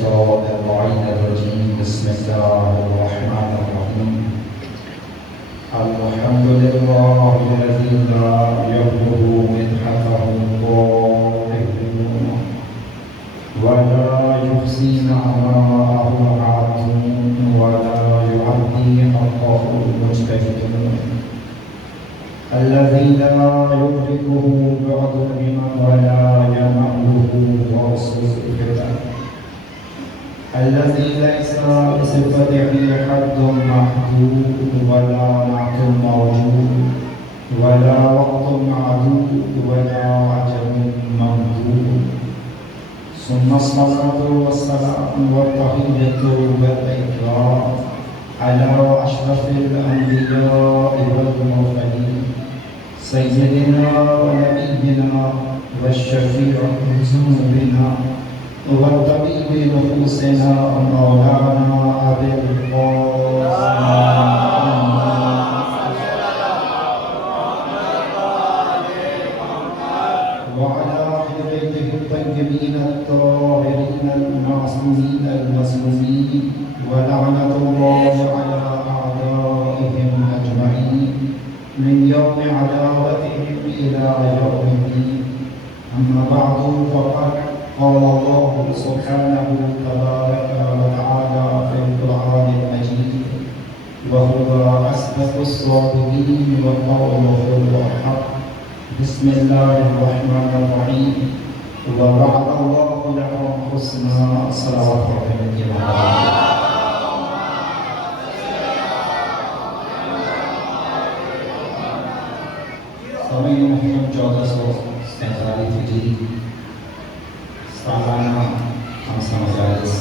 الشيطان اللعين الرجيم. بسم الله الرحمن الرحيم. الحمد لله الذي لا يبلغ مدحته القائلون ولا يحصي نعماءه العادون ولا يعدي حقه المجتهدون. الذي لا يدركه بعد الغنى ولا يناله رسول الهدى. الذي ليس بصفته حد محدود ولا نعت موجود ولا وقت معدود ولا عجل ممدود. ثم الصلاة والسلام والتحية والإكرام على أشرف الأنبياء والمرسلين سيدنا ونبينا والشفيع ذنوبنا وطبيب نفوسنا مولانا أبي القاسم وعلى أهل بيته الطيبين الطاهرين المعصومين المسلومين ولعنة الله على أعدائهم أجمعين من يوم عداوتهم إلى يوم الدين. أما بعد فقد قال الله سبحانه تبارك وتعالى في القرآن المجيد وهو أصدق الصادقين وقوله الحق. بسم الله الرحمن الرحيم. ووعد الله لكم حسنى صلوات ربكم. سامعین محترم، 1447 ہجری سالانہ خمسہ مجالس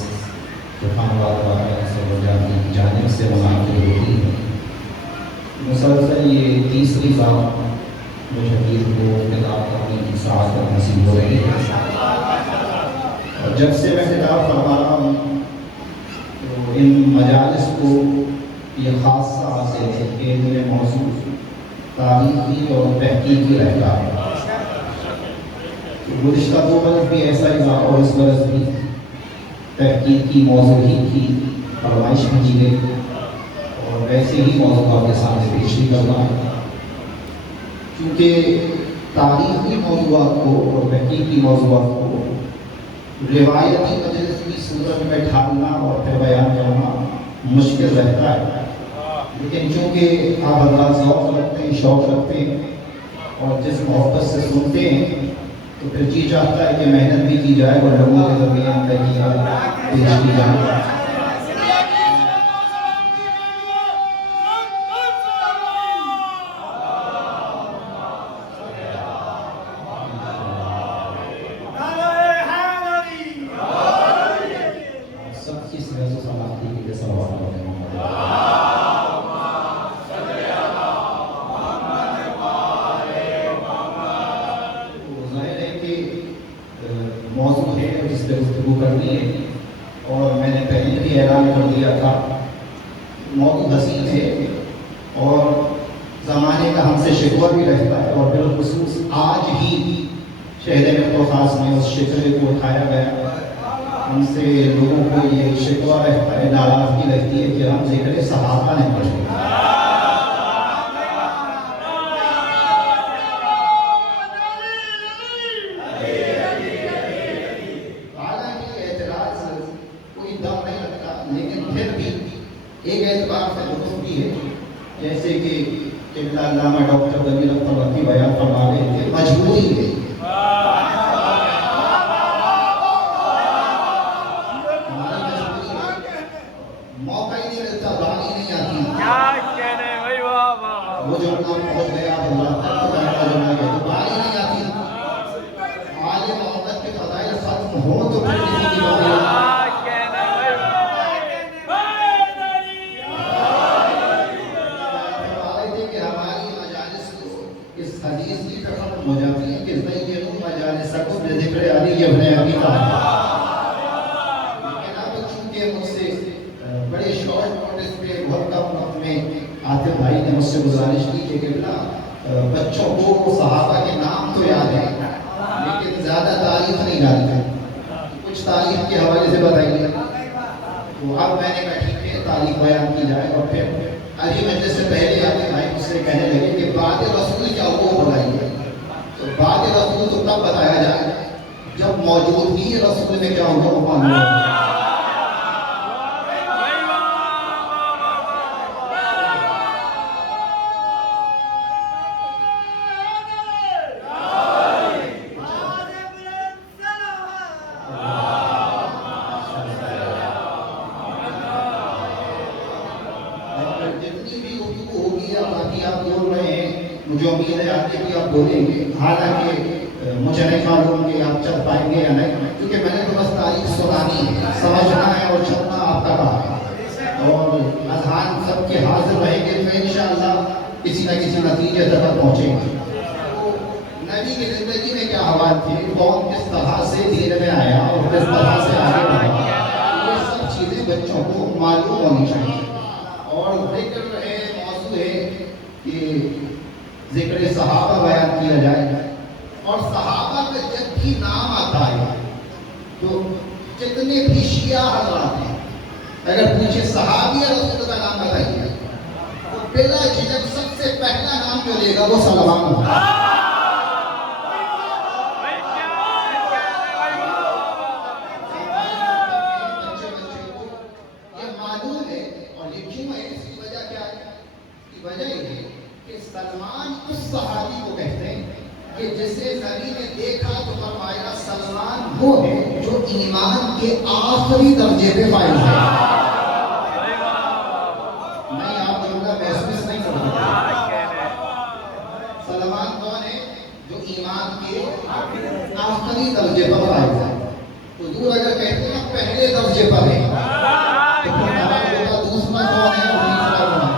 طوفان وادی کی جانب سے منعقد ہوتی ہے. مسلسل یہ تیسری بار مجھے کو خطاب کرنے کی سعادت نصیب ہو رہی ہے. اور جب سے میں خطاب فرما رہا ہوں تو ان مجالس کو یہ خاصہ حاصل ہے کہ میرے موضوع تاریخی اور تحقیقی رہتا ہے. گزشتہ 2 برس بھی ایسا ہی تھا اور اس برس بھی تحقیقی موضوع ہی کی فرمائش بھیجی گئی اور ویسے ہی موضوع آپ کے سامنے پیش بھی کرنا ہے. کیونکہ تاریخی موضوعات کو اور تحقیقی موضوعات کو روایتی مجلس کی صورت میں ڈھالنا اور پھر بیان کرنا مشکل رہتا ہے. لیکن چونکہ آپ حضرات ذوق رکھتے ہیں، شوق رکھتے ہیں اور جس محبت سے سنتے ہیں تو پھر جی چاہتا ہے کہ محنت بھی کی جائے اور لوگوں کے درمیان تحقیقات پیش کی جائے. موضوع ہے جس پہ گفتگو کرنی ہے اور میں نے پہلے بھی اعلان کر دیا تھا. موضوع حسین ہے اور زمانے کا ہم سے شکوہ بھی رہتا ہے اور بالخصوص آج ہی شہر میں خاص میں اس شکوے کو اٹھایا گیا. ہم سے لوگوں کو یہ شکوہ رہتا ہے، ناراضگی رہتی ہے کہ ہم ذکر صحابہ نہیں کرتے. ایک اعتبار سے درست بھی ہے، جیسے کہ علامہ ڈاکٹر ضمیر اختر وقتی بیان فرما رہے تھے، مجبوری ہے. موقع ہی نہیں ملتا، بانی نہیں آتی. وہ جو نام پہنچ گیا تو بانی نہیں آتی. عالم محمد کے فضائل ختم ہو تو پھر کسی کی بات حدیث کی طرف ہو جاتی ہے کہ زینوا مجالسکم بذکر علی ابن ابی طالب. لیکن اب چونکہ مجھ سے بڑے شارٹ نوٹس پہ بہت کم وقت میں عاطف بھائی نے مجھ سے گزارش کی کہ بچوں کو صحابہ کے نام تو یاد ہے لیکن زیادہ تاریخ نہیں یاد ہے. کچھ تاریخ کے حوالے سے بتائیے. تو اب میں نے کہا ٹھیک ہے تاریخ بیان کی جائے، اور پھر ابھی مجلس سے پہلے آتے بھائی مجھ سے کہنے لگے کہ بات رسول کیا وہ بتائیے. تو بات رسول تو تب بتایا جائے جب موجود ہی رسول میں کیا ہوگا وہ معلوم ہوگا. مجھے امید ہے آپ کہ آپ بولیں گے، حالانکہ مجھے نہیں معلوم کہ آپ چل پائیں گے یا نہیں، کیونکہ میں نے تو بس تاریخ سنانی ہے، سمجھنا ہے اور چلنا آپ کا کام ہے، اور اذہان سب کے حاضر رہیں گے تو انشاءاللہ کسی نہ کسی نتیجے تک پہنچیں گے. تو نبی کی زندگی میں کیا حوال تھی، کون کس طرح سے دین میں آیا اور کس طرح سے آگے بڑھا، یہ سب چیزیں بچوں کو معلوم ہونی چاہیے. اور ذکر ہے، موضوع ہے کہ ذکر صحابہ بیان کیا جائے، اور صحابہ کا جب بھی نام آتا ہے تو جتنے بھی شیعہ حضرات ہیں اگر پوچھے صحابی رسول کا نام بتائیے تو بلا جھجک سب سے پہلا نام جو لے گا وہ سلمان ہوگا. یہ معلوم ہے، اور یہ کیوں ہے، اس کی وجہ کیا ہے؟ کی وجہ یہ ہے کہ سلمان اس صحابی کو کہتے ہیں کہ جسے نبی نے دیکھا تو فرمایا سلمان وہ ہے جو ایمان کے آخری درجے پہ فائز ہے. نہیں آپ جملہ محسوس نہیں کر رہے. سلمان کون ہے؟ جو ایمان کے آخری درجے پر فائز ہے. حضور اگر کہتے ہیں پہلے درجے پر ہے تو پھر سوال ہوگا دوسرا کون ہے اور تیسرا کون ہے.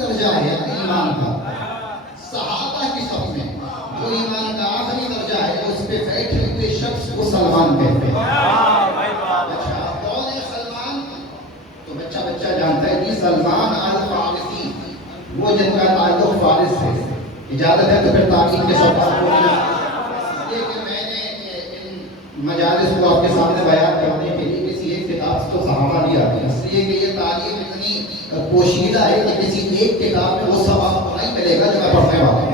درجہ ہے ایمان کا صحابہ کی صف میں جو ایمان کا آخری درجہ ہے اس پہ بیٹھے ہوئے شخص کو سلمان کہتے ہیں. اچھا کون ہے سلمان؟ تو بچہ بچہ جانتا ہے کہ سلمان الفارسی، وہ جن کا تعلق فارس سے. اجازت ہے تو پھر تاریخ کے سوال کو یہ کہ میں نے ان مجالس کو آپ کے سامنے بیان کرنے کے لیے کسی ایک کتاب تو صحابہ بھی آتی ہے، اس لیے کہ یہ تاریخ اتنی پوشیدہ ہے کہ کسی ایک کتاب میں وہ سبق نہیں ملے گا جو میں پڑھنے والا ہوں.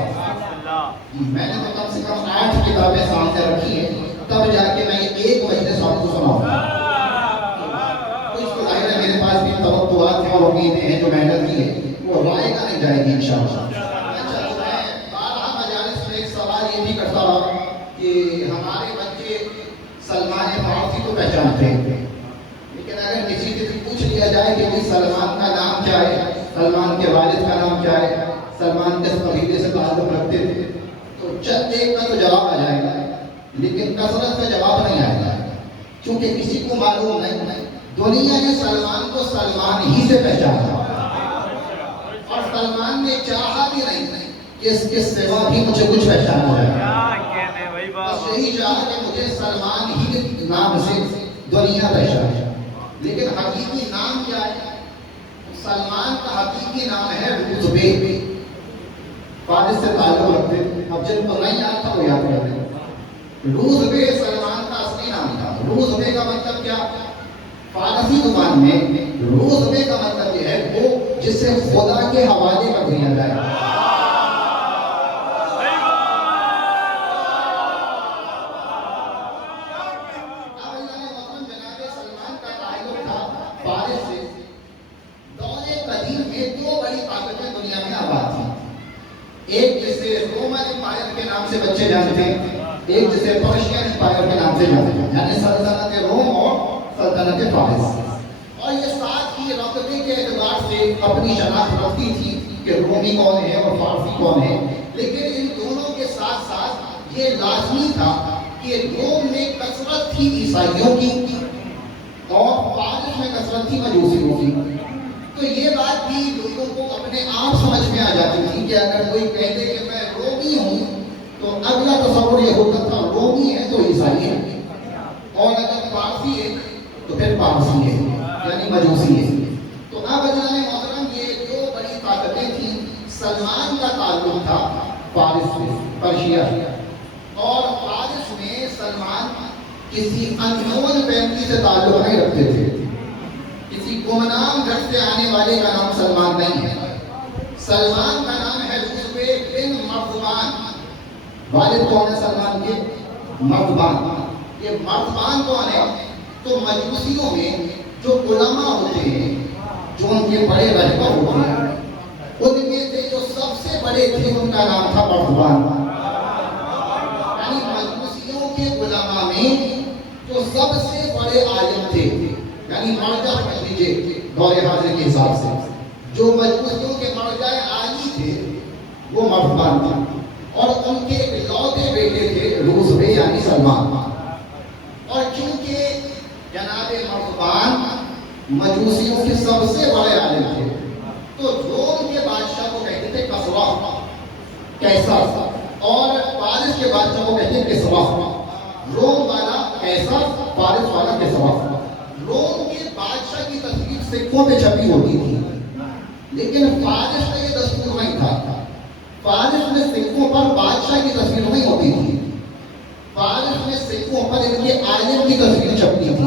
میں نے تو کم سے کم 8 کتابیں سامنے رکھی ہیں، تب جا کے میں یہ ایک مجلس آپ کو سناؤں گا. کچھ تو ظاہر ہے میرے پاس بھی توقعات ہیں اور امیدیں ہیں جو محنت کی ہے وہ رائے گا نہیں جائے گی انشاءاللہ. اچھا تو میں بارہا مجالس میں ایک سوال یہ بھی کرتا رہا کہ ہمارے بچے سلمان فارسی تو پہچانتے ہیں، لیکن اگر کسی سے پوچھ لیا جائے کہ بھائی سلمان کا نام کیا ہے، سلمان کے والد کا نام کیا ہے، سلمان کس قبیلے سے تعلق رکھتے تھے، تو چند ایک کا تو جواب آ جائے گا لیکن کثرت کا جواب نہیں آئے گا، کیونکہ کسی کو معلوم نہیں. دنیا نے سلمان کو سلمان ہی سے پہچانا اور سلمان نے چاہا بھی نہیں کہ اس کے سوا بھی مجھے کچھ پہچانا جائے. بس یہی چاہا کہ مجھے سلمان ہی نام سے دنیا پہچانے. لیکن حقیقی نام کیا ہے؟ سلمان کا حقیقی نام ہے روزبے. فارس سے تعلق رکھتے، اب جن کو نہیں یاد تھا وہ یاد کر لیں. روزبے سلمان کا اصلی نام تھا. روزبے کا مطلب کیا؟ فارسی زبان میں روزبے کا مطلب یہ ہے وہ جسے خدا کے حوالے کر دیا جائے. ایک جسے رومن امپائر کے نام سے بچے جانتے ہیں، ایک جسے پرشین امپائر کے نام سے جانتے ہیں، یعنی سلطنت روم اور سلطنت فارس. اور یہ ساتھ ہی رقبے کے اعتبار سے اپنی شناخت رکھتی تھی کہ رومی کون ہے اور فارسی کون ہے. لیکن ان دونوں کے ساتھ ساتھ یہ لازمی تھا کہ روم میں کثرت تھی عیسائیوں کی اور فارس میں کثرت تھی مجوسیوں کی. تو یہ بات بھی لوگوں کو اپنے آپ سمجھ میں آ جاتی تھی کہ اگر کوئی کہتے کہ میں رومی ہوں تو اگلا تصور یہ ہوتا تھا رومی ہے تو عیسائی ہے، اور اگر فارسی ہے تو پھر پارسی ہے یعنی مجوسی ہے. تو اب جناب محترم یہ جو بڑی طاقتیں تھیں سلمان کا تعلق تھا فارس سے، پرشیا، اور فارس میں سلمان کسی اننون فیملی سے تعلق نہیں رکھتے تھے، کسی گمنام گھر سے آنے والے کا نام سلمان نہیں ہے۔ سلمان کا نام ہے روزبے بن مردبان۔ والد کون ہے سلمان کے؟ مردبان۔ یہ مردبان کون ہے؟ تو مجوسیوں میں جو علماء ہوتے ہیں، جو ان کے بڑے رہبر ہوتے ہیں، ان میں سے جو سب سے بڑے تھے ان کا نام تھا مردبان۔ یعنی مجوسیوں کے علماء میں جو سب سے بڑے عالم تھے، یعنی مرجع کہہ لیجیے دور حاضر کے حساب سے، جو مجوسیوں کے مرجع عالی تھے وہ مردبان تھے، اور ان کے اکلوتے بیٹے تھے روزبے یعنی سلمان۔ اور چونکہ جناب مردبان مجوسیوں کے سب سے بڑے عالم تھے، تو روم کے بادشاہ کو کہتے تھے کسرا، کیسر، اور فارس کے بادشاہ کو کہتے تھے کسرا۔ روم والا کیسر، فارس والا کسرا۔ روم کے بادشاہ کی تصویر سکوں پہ چھپی ہوتی تھی، لیکن فارس کا یہ دستور نہیں تھا۔ فارس میں سکوں پر بادشاہ کی تصویر نہیں ہوتی تھی، فارس میں سکوں پر ان کے عالم کی تصویر چھپتی تھی۔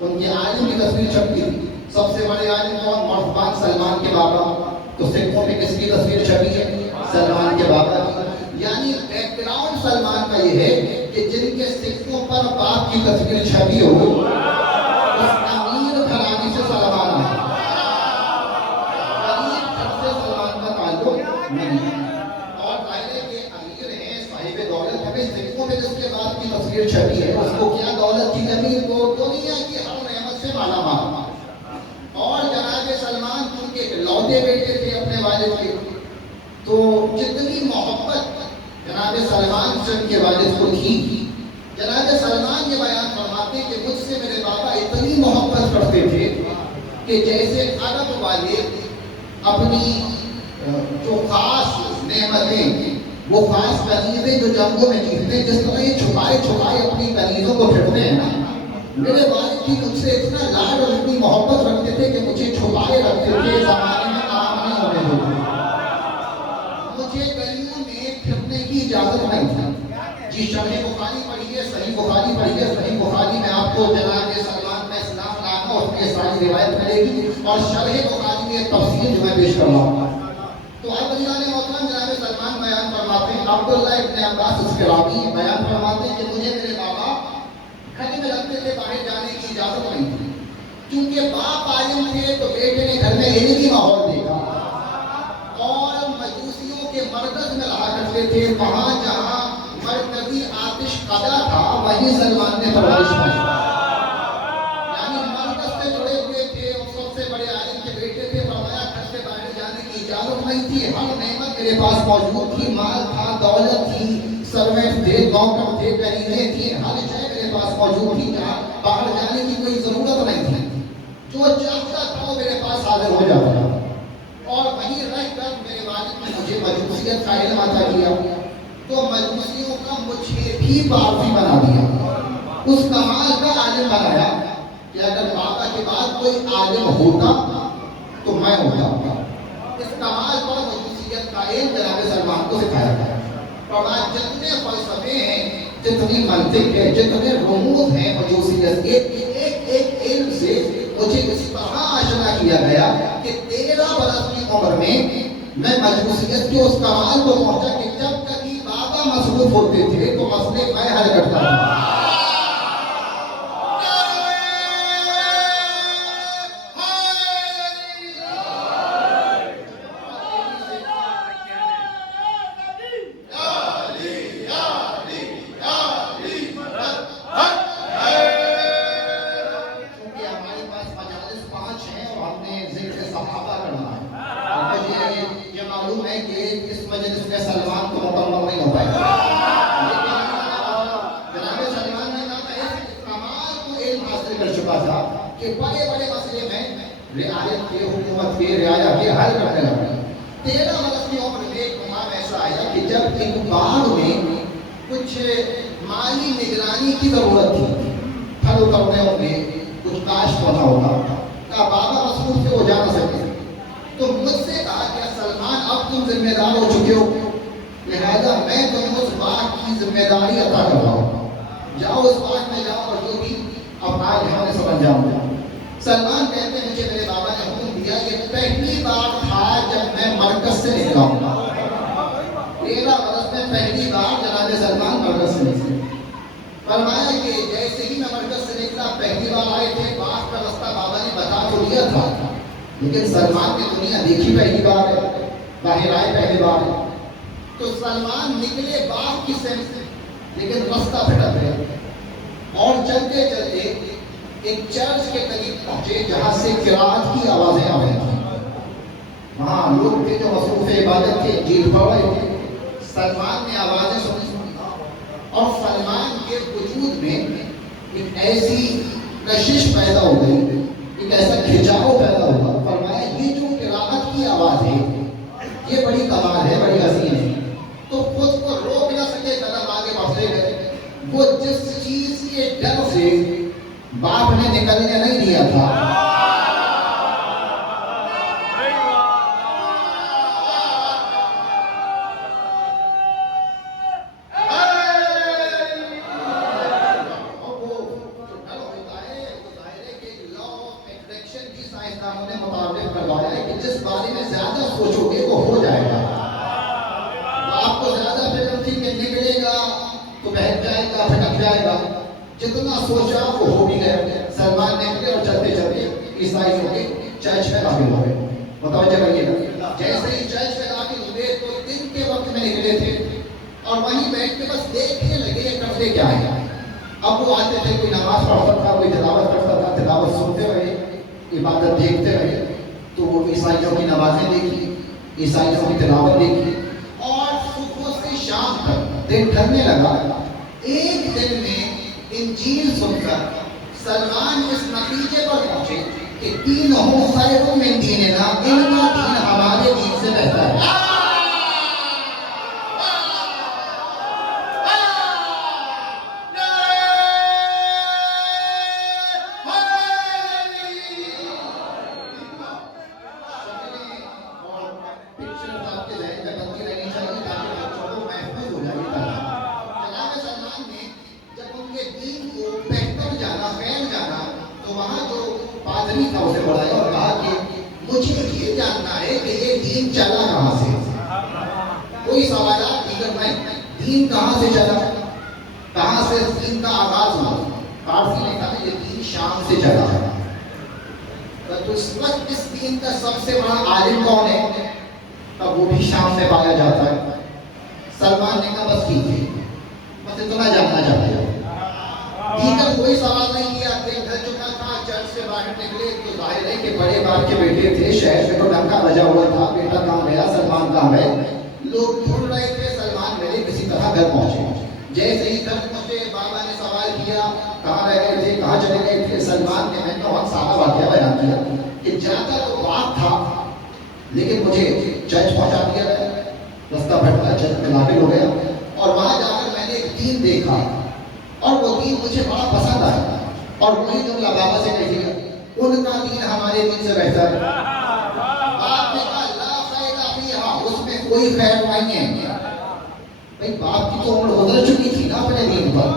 ان کے عالم کی تصویر چھپتی تھی۔ سب سے بڑے عالم کون؟ مردبان، سلمان کے بابا۔ تو سکوں پہ کس کی تصویر چھپی ہے؟ سلمان کے بابا کی۔ یعنی بیک گراؤنڈ سلمان کا یہ ہے کہ جن کے سکوں پر باپ کی تصویر چھپی ہو، اس امیر گھرانے سے سلمان ہے، غریب گھر سے سلمان کا تعلق نہیں ہے۔ اور ظاہر ہے کہ امیر ہیں، صاحب دولت ہے، سکوں پہ جس کے باپ کی تصویر چھپی ہے اس کو کیا دولت کی کمی؟ وہ دنیا کی ہر نعمت سے مالا مال۔ اور جناب سلمان چونکہ اکلوتے بیٹے تھے اپنے والد کے، تو جتنی محبت جناب سلمان سے ان کے والد کو تھی، جناب سلمان یہ بیان فرماتے کہ مجھ سے میرے بابا اتنی محبت کرتے تھے کہ جیسے عرب والے اپنی جو خاص نعمتیں، وہ خاص کنیزیں جو جنگوں میں جیتتے ہیں، جس طرح یہ چھپائے چھپائے اپنی کنیزوں کو پھرتے ہیں نا، میرے والد بھی مجھ سے اتنا لاڈ اور اتنی محبت رکھتے تھے کہ مجھے چھپائے رکھتے تھے، زمانے میں کام نہیں ہونے دیتے، مجھے گلیوں میں پھرنے کی اجازت نہیں تھی۔ جی شرح بخاری پڑھیے، صحیح بخاری پڑھیے، صحیح بخاری میں آپ کو جناب سلمان میں اسلام لانا اور اس کی ساری روایت ملے گی، اور شرح بخاری میں تفصیل جو میں پیش کر رہا ہوں۔ تو آپ عزیزان محترم جناب سلمان بیان فرماتے ہیں، عبداللہ ابن عباس اس کے راوی بیان فرماتے ہیں کہ مجھے میرے بابا گھر میں رکھتے تھے، باہر جانے کی اجازت نہیں تھی، کیونکہ باپ عالم تھے تو بیٹے نے گھر میں علمی ماحول دیکھا، اور مجوسیوں کے مرکز میں رہا کرتے تھے، وہاں جہاں مرکزی آتش قضا تھا وہیں سلمان نے پرورش پائی، یعنی مرکز سے جڑے ہوئے تھے، اور سب سے بڑے عالم کے بیٹے تھے، فرمایا گھر سے باہر جانے کی اجازت نہیں تھی، ہر نعمت میرے پاس موجود تھی، مال تھا، دولت تھی، سروینٹ تھے، نوکر تھے، کنیزیں تھیں، ہر شے میرے پاس موجود تھی، جہاں باہر جانے کی کوئی ضرورت نہیں تھی، جو چاہتا تھا وہ میرے پاس حاضر ہو جاتا تھا، اور وہیں رہ کر میرے والد نے مجھے مجوسیت کا علم عطا کیا، تو مجوسیوں کا مجھے بھی پارسی بنا دیا، اس کمال کا عالم بنایا کہ اگر بابا کے بعد کوئی عالم ہوتا تو میں ہوتا۔ اس کمال پر مجوسیت کا علم جناب سلمان کو سکھایا گیا، اور آج جتنے فلسفے ہیں، جتنی منطق ہے، جتنے رموز ہیں مجوسیت کے، ایک ایک علم سے مجھے اس طرح آشنا کیا گیا کہ 13 برس کی عمر میں میں مجوسیت کے اس کمال کو پہنچا کہ جب کبھی بابا مصروف ہوتے تھے تو مسئلے میں حل کرتا تھا۔ کہ بڑے بڑے مسئلے میں رعایت کے، حکومت کے، رعایا کے حل کرنے لگا۔ 13 برس کی عمر میں ایک مقام ایسا آیا کہ جب اقبال میں کچھ مالی نگرانی کی ضرورت تھی، پھل اترنے ہوں گے، کچھ کاشت ہونا ہوگا، کہا بابا مصروف سے ہو جا نہ سکے، تو مجھ سے کہا کہ سلمان اب تم ذمہ دار ہو چکے ہو، لہذا میں تمہیں اس باغ کی ذمہ داری عطا کر رہا ہوں، جاؤ اس باغ میں جاؤ اور جو بھی افعال یہاں نے سب انجام دیا۔ سلمان کہتے ہیں مجھے میرے بابا نے حکم دیا، یہ پہلی بار تھا جب میں مرکز سے نکلا ہوں، 13 برس میں پہلی بار جناب سلمان مرکز سے نکلے۔ فرمایا کہ جیسے ہی میں مرکز سے نکلا، پہلی بار آئے تھے، باغ کا رستہ بابا نے بتا تو دیا تھا، لیکن سلمان کی دنیا دیکھی پہلی بار ہے، باہر آئے پہلی بار ہے، تو سلمان نکلے باغ کی سمت سے، لیکن رستہ بھٹک گیا اور چلتے چلتے ایک چرچ کے قریب پہنچے جہاں سے قرات کی آوازیں آ رہی تھیں۔ وہاں لوگ تھے جو مصروف عبادت تھے، انجیل پڑھ رہے تھے۔ سلمان نے آوازیں سنی اور سلمان کے وجود میں ایک ایسی کشش پیدا ہو گئی، ایک ایسا کھچاؤ پیدا ہوا۔ فرمایا یہ جو قرات کی آواز ہے یہ بڑی کمال ہے، بڑی حسین ہے، تو خود کو روک نہ سکے، قدم آگے بڑھتے گئے۔ وہ جس چیز کے ڈر سے باپ نے نکلنے نہیں دیا تھا، جس بارے میں زیادہ سوچو گے وہ ہو جائے گا۔ آپ کو زیادہ فکر تھی کہ نکلے گا تو بہت جائے گا، پھٹک جائے گا، جتنا سوچا وہ ہو بھی گئے۔ سلمان نکلے اور چلتے چلتے عیسائیوں کے چرچ میں داخل ہوئے۔ متوجہ رہیے گا، جیسے ہی چرچ میں داخل ہوئے تو دن کے وقت میں نکلے تھے اور وہیں بیٹھ کے بس دیکھنے لگے کرتے کیا ہے۔ اب وہ آتے تھے، کوئی نماز پڑھتا تھا، کوئی تلاوت کرتا تھا، تلاوت سنتے رہے، عبادت دیکھتے رہے۔ تو وہ عیسائیوں کی نمازیں دیکھی، عیسائیوں کی تلاوت دیکھی، اور صبح سے شام تک دن ڈھلنے لگا۔ ایک دن میں انجیل سن کر سلمان اس نتیجے پر پہنچے کہ دینہم خیر من دیننا، ان کا دین ہمارے دین سے بہتر ہے۔ تھا اسے بڑھایا اور کہا کہ مجھے یہ جاننا ہے کہ یہ دین چلا کہاں سے، کوئی سوالات دیگر نہیں، دین کہاں سے چلا، کہاں سے دین کا آغاز ہوا۔ فارسی نے کہا یہ دین شام سے چلا ہے۔ تو اس وقت اس دین کا سب سے بڑا عالم کون ہے؟ تب وہ بھی شام میں پایا جاتا ہے۔ سلمان نے کہا بس ٹھیک ہے، بس اتنا جاننا چاہتا ہے، دیگر کوئی سوال نہیں کیا۔ دن ڈھل چکا تھا، چرچ سے باہر نکلے تو ظاہر ہے کہ بڑے باپ کے بیٹے تھے، شہر میں تو ڈنکا بجا ہوا تھا، بیٹا کہاں گیا، سلمان کہاں گئے، لوگ ڈھونڈ رہے تھے۔ سلمان ملے، کسی طرح گھر پہنچے۔ جیسے ہی گھر پہنچے بابا نے سوال کیا کہاں رہ گئے تھے، کہاں چلے گئے تھے۔ سلمان نے میں بہت سارا واقعہ بیان کیا کہ جاتا تو باپ تھا لیکن مجھے چرچ پہنچا دیا گیا، رستہ بھٹکا، چرچ میں داخل ہو گیا اور وہاں جا کر میں نے ایک دین دیکھا اور وہ دین مجھے بڑا پسند آیا، اور وہی جملہ بابا سے کہہ دیا، ان کا دین ہمارے دین سے بہتر ہے۔ باپ نے کہا لا خیر فیہا، اس میں کوئی خیر نہیں ہے۔ بھئی باپ کی تو عمر گزر چکی تھی نا اپنے دین پر،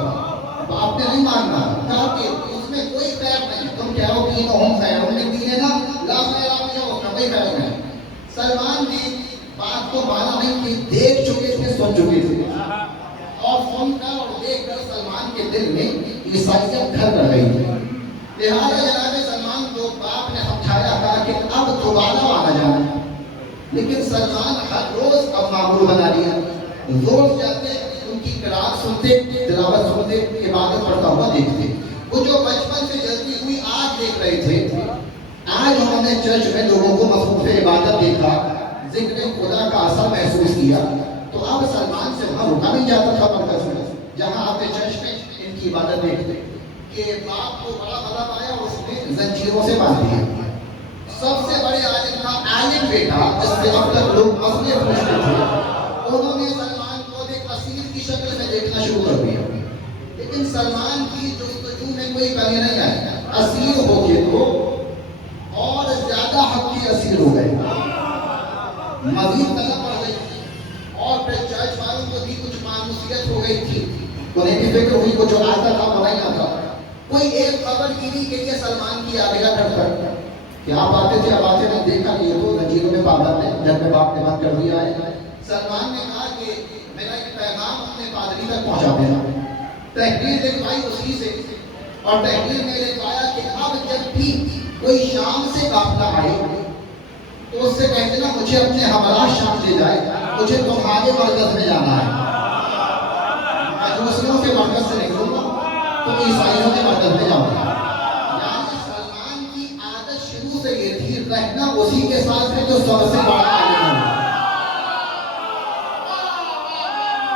باپ نے نہیں ماننا، کہا کہ اس میں کوئی خیر نہیں، تم کہو دینہم خیر من دیننا، لا خیر فیہا، اس میں کوئی خیر نہیں۔ سلمان نے بات کو مانا نہیں کہ دیکھ چکے تھے، سن چکے تھے، اور سن کر اور دیکھ کر سلمان کے دل میں عیسائیت گھر کر گئی تھی۔ لہٰذا جناب سلمان کو باپ نے سمجھایا، کہا کہ اب دوبارہ آنا جانا، لیکن سلمان ہر روز اب معمول بنا لیا، روز جاتے ان کی قرات سنتے، تلاوت سنتے، عبادت پڑھتا ہوا دیکھتے۔ وہ جو بچپن سے جلدی ہوئی آج دیکھ رہے تھے، آج انہوں نے چرچ میں لوگوں کو مصروف عبادت دیکھا، ذکر خدا کا اثر محسوس کیا، تو اب سلمان سے وہاں رکا نہیں جاتا تھا مرکز میں، جہاں آتے چرچ میں ان کی عبادت دیکھتے کہ باپ کو بڑا غضب آیا، اس نے زنجیروں سے باندھ دیا۔ سب سے بڑے عالم تھا، عالم بیٹا جس سے اب تک لوگ مسئلے پوچھتے تھے، انہوں نے سلمان کو ایک اسیر کی شکل میں دیکھنا شروع کر دیا، لیکن سلمان کی جستجو میں کوئی کوئی کمی نہیں آئی، اسیر ہو کے تو اور زیادہ حق کی اسیر ہو گئے، مزید طلب بڑھ گئی، اور پھر جج والوں کو بھی کچھ مانوسیت ہو گئی تھی، انہیں بھی فکر ہوئی کو جو آتا تھا وہ نہیں آتا، کوئی ایک خبر گیری کے لیے سلمان کی آگے گھر پر کہ آپ آتے تھے، اب آتے نہیں، دیکھا یہ تو نجیروں میں پابند ہے، گھر میں باپ نے بند کر دیا ہے۔ سلمان نے کہا کہ میرا ایک پیغام اپنے پادری تک پہنچا دینا، تحریر لکھوائی اسی سے، اور تحریر میں لکھوایا کہ اب جب بھی کوئی شام سے قافلہ آئے تو اس سے کہہ دینا مجھے اپنے ہمراہ شام لے جائے، مجھے تمہارے مرکز میں جانا ہے، میں مسلموں کے مرکز سے نکلوں گا تو عیسائیوں کے مرکز میں جاؤں گا۔ یعنی سلمان کی عادت شروع سے یہ تھی رہنا اسی کے ساتھ ہے جو سب سے بڑا عالم ہے،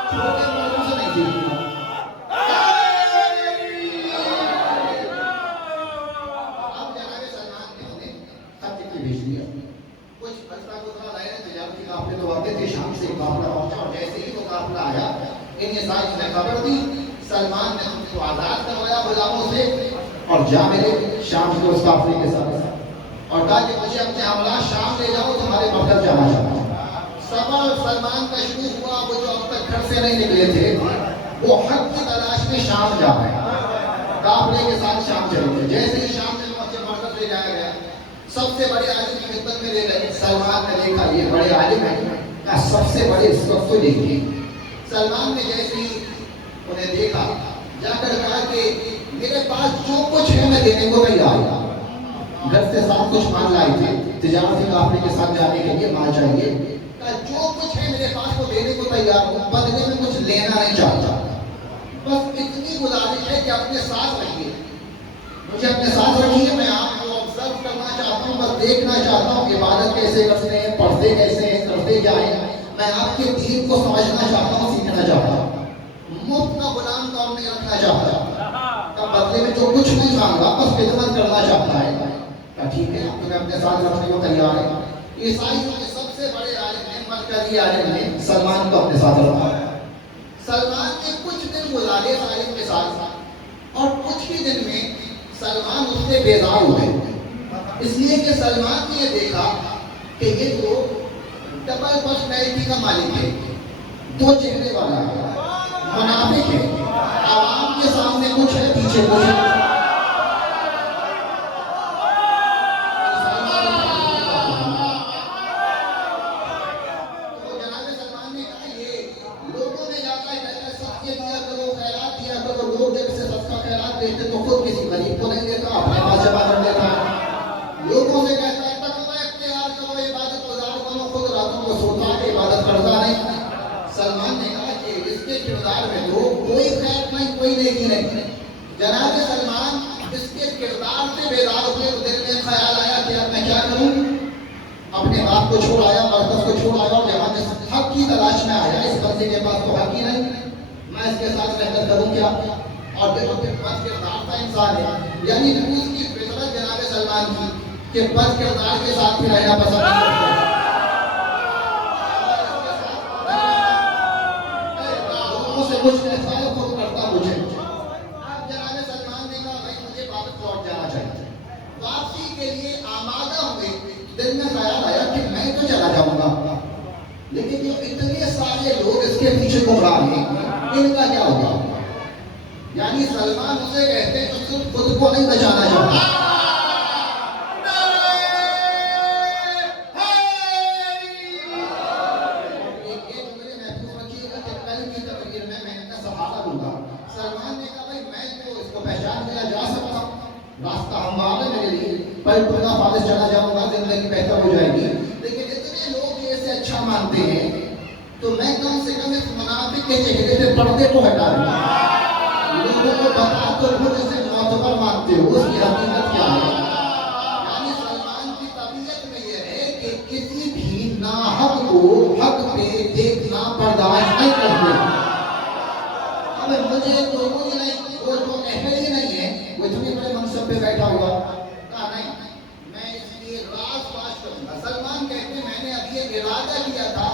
چھوٹے مردوں سے نہیں تھی۔ اب جناب سلمان نے انہیں خط کے بھیج دیا، کچھ بچتا کو تھا ظاہر ہے تجارتی قافلے تو آتے تھے، شام سے قافلہ پہنچا اور جیسے ہی وہ قافلہ آیا ان عیسائی نے خبر دی، سلمان نے ان کو آزاد کروایا غلاموں سے اور جا ملے شام کے اس قافلے کے ساتھ اور کہا کہ مجھے اپنے ہمراہ شام لے جاؤ، تمہارے مرکز جانا چاہتا ہوں۔ سفر سلمان کا شروع ہوا، وہ جو اب تک گھر سے نہیں نکلے تھے وہ حق کی تلاش میں شام جا رہے ہیں، قافلے کے ساتھ شام چلے گئے، جیسے ہی شام میں پہنچے مرکز لے جایا گیا، سب سے بڑے عالم کی خدمت میں لے گئے۔ سلمان نے دیکھا یہ بڑے عالم ہیں، سب سے بڑے اس وقت کو دیکھیے۔ سلمان نے جیسے ہی انہیں دیکھا جا کر کہا کہ میرے پاس جو کچھ ہے میں دینے کو تیار ہوں، گھر سے سب کچھ مال لائے تھے، تجارتی قافلے کے ساتھ جانے کے لیے مال چاہیے، کہا جو کچھ ہے میرے پاس وہ دینے کو تیار ہوں، بدلے میں کچھ لینا نہیں چاہتا، بس اتنی گزارش ہے کہ اپنے ساتھ رکھیے، مجھے اپنے ساتھ رکھیے، میں آپ کو آبزرو کرنا چاہتا ہوں، بس دیکھنا چاہتا ہوں عبادت کیسے کرتے ہیں، پڑھتے کیسے ہیں، کرتے کیا ہیں، میں آپ کے دین کو سمجھنا چاہتا ہوں، سیکھنا چاہتا ہوں، مفت کا غلام کام نہیں رکھنا چاہتا، کا بدلے میں جو کچھ نہیں مانگا بس خدمت کرنا چاہتا ہے، کہا ٹھیک ہے آپ تمہیں اپنے ساتھ رکھنے کو تیار ہے۔ عیسائیوں کے سب سے بڑے عالم ہیں، مرکزی عالم نے سلمان کو اپنے ساتھ رکھا۔ سلمان نے کچھ دن گزارے اس عالم کے ساتھ اور کچھ ہی دن میں سلمان اس سے بیزار ہو گئے، اس لیے کہ سلمان نے یہ دیکھا کہ یہ تو ڈبل پرسنالٹی کا مالک ہے، دو چہرے والا ہے، منافق ہے، عوام کے سامنے کچھ ہے پیچھے کچھ ہے۔ تو جناب سلمان نے کہا یہ لوگوں میں جاتا ہے کہتا ہے صدقے دیا کرو، خیرات دیا کرو، لوگ جب سے صدقہ خیرات دیتے تو خود کسی غریب کو نہیں دیتا، اپنے پاس جمع کر دیتا ہے، لوگوں سے کہتا ہے تقوی اختیار کرو، عبادت گزار بنو، خود راتوں کو سوتا ہے، عبادت کرتا نہیں۔ سلمان نے کہا کہ اس کے کردار میں تو کوئی خیر نہیں، کوئی نیکی نہیں۔ جناب سلمان اس کے کردار سے بیدار ہوئے، دل میں خیال آیا کہ اب میں کیا کروں، اپنے باپ کو چھوڑ آیا، مرکز کو چھوڑ آیا اور یہاں جس حق کی تلاش میں آیا، اس بندے کے پاس تو حق ہی نہیں، میں اس کے ساتھ رہ کر کروں کیا؟ اور دیکھو پھر بد کردار کا انسان ہے، یعنی اس کی فطرت جناب سلمان کی کہ بد کردار کے ساتھ بھی رہنا پسند نہیں کرتا، سے کچھ ایسا ہے خود کرتا مجھے۔ اب جناب سلمان نے کہا بھائی مجھے واپس لوٹ جانا چاہیے، واپسی کے لیے آمادہ ہوئے، دل میں خیال آیا کہ میں تو چلا جاؤں گا لیکن جو اتنے سارے لوگ اس کے پیچھے گھوم ہیں ان کا کیا ہوگا؟ یعنی سلمان اسے کہتے ہیں کہ خود کو نہیں بچانا چاہتا، سلمان نے کہا بھائی میں تو اس کو پہچان لیا جا سکتا ہوں، راستہ ہموار ہے میرے لیے، پر پورا فارغ چلا جاؤں گا، زندگی بہتر ہو جائے گی، لیکن اتنے لوگ یہ اسے اچھا مانتے ہیں تو میں کم سے کم اس منافق کے چہرے سے پردے کو ہٹا دوں، لوگوں کو بتا تو وہ جسے معتبر مانتے ہو اس کی حقیقت کیا ہے۔ یعنی سلمان کی طبیعت میں یہ ہے کہ کسی بھی ناحق کو حق پہ دیکھنا برداشت نہیں کرتے۔ مجھے تو کوئی نہیں، وہ تو اہل ہی نہیں ہے، وہ اتنے بڑے منصب پہ بیٹھا ہوا، کہا نہیں میں اس لیے راز فاش کروں گا۔ سلمان کہتے ہیں میں نے ابھی یہ ارادہ کیا تھا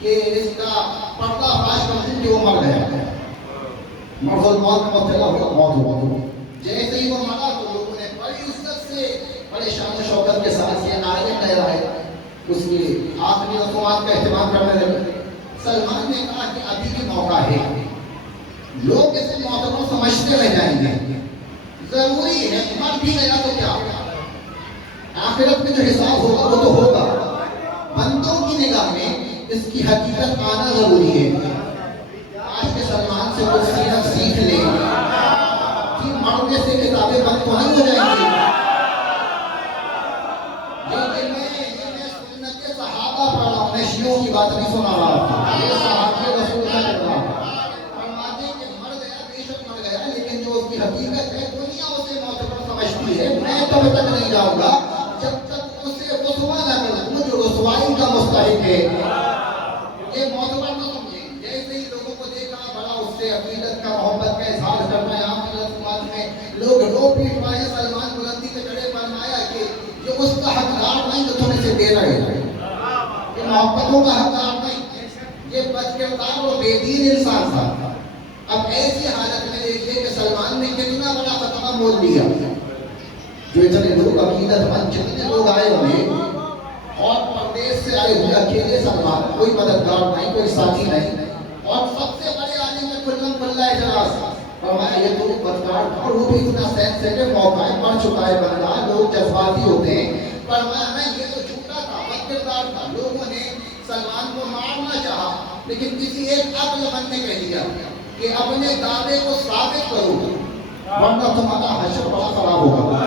کہ اس کا پردہ فاش کر دوں کہ وہ مر گیا، مرض الموت میں مبتلا ہوا، موت ہوا، جیسے ہی وہ مارا تو لوگوں نے بڑی عزت سے بڑے شان و شوکت کے ساتھ یہ نعرے لہرائے، اس کی آخری رسومات کا اہتمام کرنے لگے۔ سلمان نے کہا کہ ابھی بھی موقع ہے، لوگ اسے معتبر سمجھتے رہ جائیں گے، ضروری ہے، مر بھی گیا تو کیا، آخرت میں جو حساب ہوگا وہ تو ہوگا، بندوں کی نگاہ میں اس کی حقیقت آنا ضروری ہے۔ آج کے سلمان سے کچھ سیرت سیکھ لیں کہ مرنے سے کتابیں بند تو نہیں ہو جائیں گی۔ لیکن میں سنت صحابہ پڑھ رہا ہوں، میں شیعوں کی بات نہیں سنا رہا، یہ صحابی رسول کا کردار فرماتے ہیں کہ مر گیا، بے شک مر گیا، لیکن جو اس کی حقیقت ہے دنیا اسے معتبر سمجھتی ہے، میں تب تک نہیں جاؤں گا جب تک اسے رسوا نہ کر دوں جو رسوائی کا مستحق ہے۔ یہ معتبر نہ سمجھیں، جیسے ہی لوگوں کو دیکھا بڑا اس سے عقیدت کا محبت کا اظہار کرنا ہے، آپ کی رسومات میں لوگ رو پیٹ پائے، سلمان بلندی پہ چڑھے، فرمایا کہ یہ اس کا حقدار نہیں جو تم اسے دے رہے ہیں، یہ محبتوں کا حقدار نہیں، یہ بد کردار اور بے دین انسان تھا۔ اب ایسی حالت میں دیکھیے کہ سلمان نے کتنا بڑا فتویٰ بول دیا، جو اتنے لوگ عقیدت مند جتنے لوگ آئے ہوئے اور پردیس سے آئے ہوئے اکیلے سلمان، کوئی مددگار نہیں، کوئی ساتھی نہیں، اور سب سے بڑے عالم میں کلم کلہ اجلاس، فرمایا یہ تو بدکار تھا، اور وہ بھی اتنا سینسیٹیو موقع ہے، مر چکا ہے بندہ، لوگ جذباتی ہوتے ہیں، فرمایا نہیں یہ تو جھوٹا تھا، بد کردار تھا، لوگوں نے سلمان کو مارنا چاہا، لیکن کسی ایک عقل مند نے کہہ دیا کہ اپنے دعوے کو ثابت کرو ورنہ تمہارا حشر بڑا خراب ہوگا۔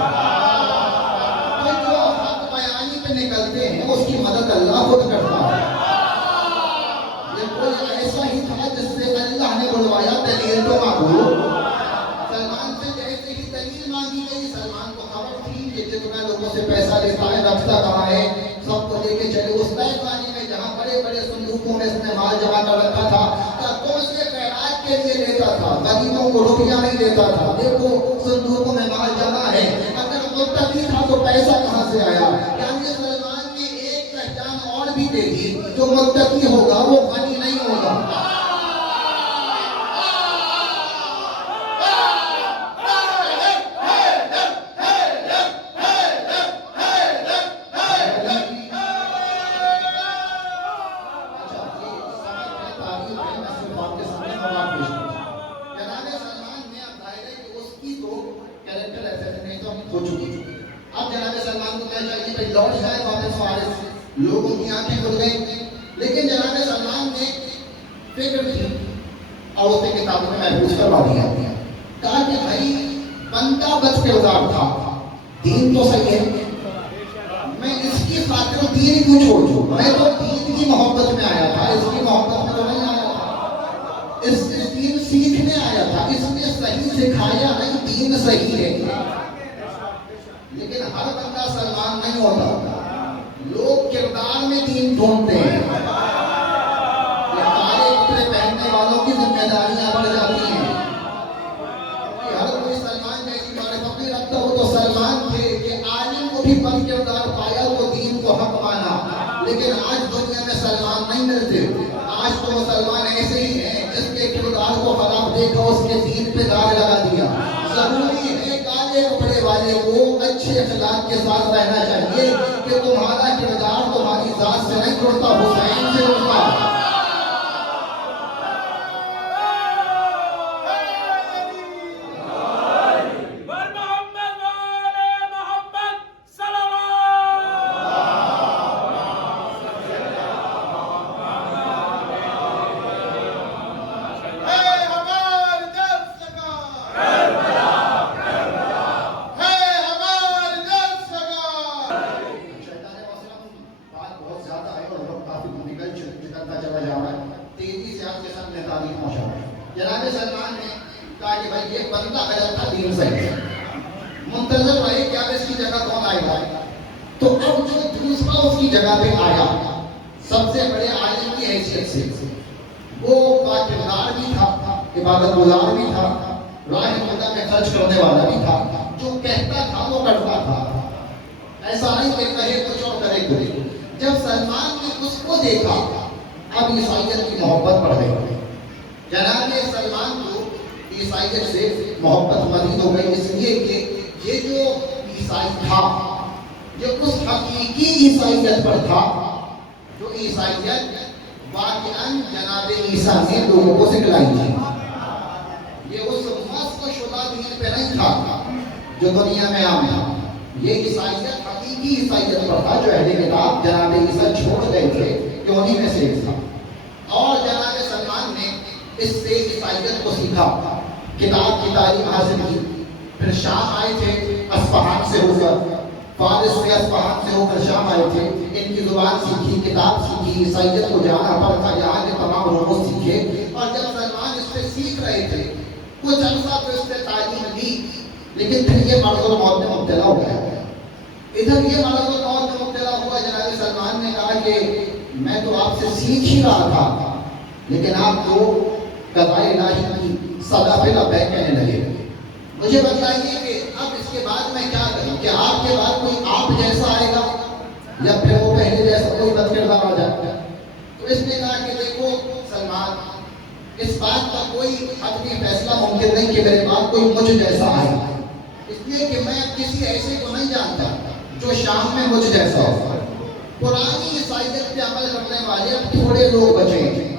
تو جو حق بیانی پہ نکلتے ہیں اس کی مدد اللہ خود کرتا ہے۔ یہ کوئی ایسا ہی تھا جس سے اللہ نے بلوایا دلیل تو مانگو، سلمان سے جیسے ہی دلیل مانگی گئی، سلمان کو خبر تھی کہ جتنا لوگوں سے پیسہ لیتا ہے رکھتا کہاں ہے، سب کو لے کے چلے اس نئے پانی میں جہاں بڑے بڑے صندوقوں میں اس نے مال جمع کر رکھا تھا، کون سے خیرات کے لیے لیتا تھا، غریبوں کو روپیہ نہیں دیتا تھا، دیکھو صندوقوں میں مال جمع ہے، اگر متقی تھا تو پیسہ کہاں سے آیا، یعنی سلمان نے ایک پہچان اور بھی دے دی، جو متقی ہوگا وہ غنی نہیں ہوگا۔ اب جناب سلمان کو کیا چاہیے بھائی لوٹ جائے واپس فارس، لوگوں کی آنکھیں کھل گئی، لیکن جناب سلمان نے فکر کی اور اسے کتابوں میں محفوظ کروا دیا، کہا کہ بھائی بندہ بد کردار تھا، دین تو صحیح ہے، میں اس کی خاطر دین کیوں چھوڑ دوں، میں تو دین کی محبت میں آیا تھا، اس کی محبت میں تو نہیں آیا تھا، اس سے دین سیکھنے آیا تھا، اس نے صحیح سکھایا نہیں، دین صحیح ہے۔ لیکن ہر بندہ سلمان نہیں ہوتا، لوگ کردار میں دین ڈھونڈتے ہیں، یہ کالے کپڑے پہننے والوں کی ذمہ داریاں بڑھ جاتی ہیں، کہ ہر کوئی سلمان جیسی معرفت نہیں رکھتا، وہ تو سلمان تھے کہ عالم کو بھی بد کردار پایا، وہ دین کو حق مانا، لیکن آج دنیا میں سلمان نہیں ملتے، آج تو مسلمان ایسے ہی ہیں جس کے کردار کو خراب دیکھا اس کے دین پہ داغ لگا دیا۔ ضروری ہے کالے کپڑے والے کو اچھے اخلاق کے ساتھ رہنا چاہیے کہ تمہارا کردار تمہاری ذات سے نہیں جڑتا، حسین سے جڑتا۔ جناب سلمان نے کہا کہ بھائی یہ بندہ غلط تھا، دین صحیح ہے، منتظر رہے کہ اب اس کی جگہ کون آئے گا، تو اب جو دوسرا اس کی جگہ پہ آیا سب سے بڑے عالم کی حیثیت سے، وہ باکردار بھی تھا، عبادت گزار بھی تھا، راہ خدا میں خرچ کرنے والا بھی تھا، جو کہتا تھا وہ کرتا تھا، ایسا نہیں کہ کہے کچھ اور کرے کچھ۔ جب سلمان نے اس کو دیکھا اب عیسائیت کی محبت بڑھ گئی، جناب سلمان کو عیسائیت سے محبت مزید ہو گئی، اس لیے کہ یہ جو عیسائی تھا یہ اس حقیقی عیسائیت پر تھا جو عیسائیت واقعاً جناب عیسیٰ نے لوگوں کو سکھلائی تھی۔ یہ اس مسخ شدہ دین پہ نہیں تھا جو دنیا میں عام تھا، یہ عیسائیت حقیقی عیسائیت پر تھا جو اہل کتاب جناب عیسیٰ چھوڑ گئے تھے، کہ انہی میں سے ایک تھا۔ اور جناب سلمان نے اس سے عیسائیت کو سیکھا، کتاب کی تعلیم حاصل کی، پھر شام آئے تھے اصفہان سے ہو کر، فارس سے اصفہان سے ہو کر شام آئے تھے، ان کی زبان سیکھی، کتاب سیکھی، عیسائیت کو جانا پڑا، یہاں کے تمام علوم سیکھے۔ اور جب سلمان اس سے سیکھ رہے تھے کچھ عرصہ تو اس نے تعلیم دی، لیکن پھر یہ مرض الموت میں مبتلا ہو گیا۔ ادھر یہ مرض الموت میں مبتلا ہوا، جناب سلمان نے کہا کہ میں تو آپ سے سیکھ ہی رہا تھا، لیکن آپ تو قضائے الہی کی سزا پہ لبیک کہنے لگے۔ مجھے بتائیے کہ اب اس کے بعد میں کیا کروں، کہ آپ کے بعد کوئی آپ جیسا آئے گا یا پھر وہ پہلے جیسا کوئی بد کردار آ جائے گا؟ تو اس نے کہا کہ دیکھو سلمان، اس بات کا کوئی حتمی فیصلہ ممکن نہیں کہ میرے بعد کوئی مجھ جیسا آئے، اس لیے کہ میں کسی ایسے کو نہیں جانتا جو شام میں مجھ جیسا ہو۔ پرانی عیسائیت پہ عمل کرنے والے اب تھوڑے لوگ بچے ہیں،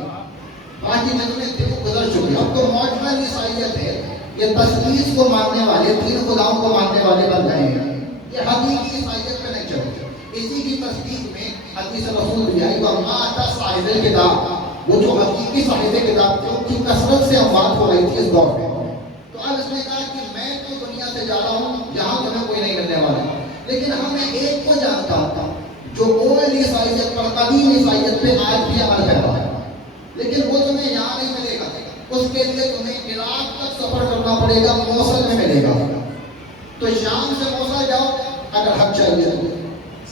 باقی جتنے تھے وہ گزر چکے۔ اب تو ماڈرن عیسائیت ہے، یہ تثلیث کو ماننے والے، تین خداؤں کو ماننے والے بن رہے ہیں، یہ حقیقی عیسائیت پہ نہیں چلتے۔ اسی کی تصدیق میں حدیث رسول بھی آئی، وَمَا أَتَى صَاحِبِ الْكِتَابِ، وہ جو حقیقی صاحب کتاب تھے ان کی کثرت سے اموات ہو رہی تھی اس دور میں۔ تو اب اس نے کہا کہ میں تو دنیا سے جا رہا ہوں، یہاں تمہیں کوئی نہیں کرنے والا، لیکن ہم میں ایک کو جانتا ہوں جو اولڈ عیسائیت پر، قدیم عیسائیت پہ آج بھی عمل کر رہا ہے، لیکن وہ تمہیں یہاں نہیں ملے گا، اس کے لیے تمہیں عراق تک سفر کرنا پڑے گا، موصل میں ملے گا۔ تو شام سے موصل جاؤ اگر حق چاہیے تو۔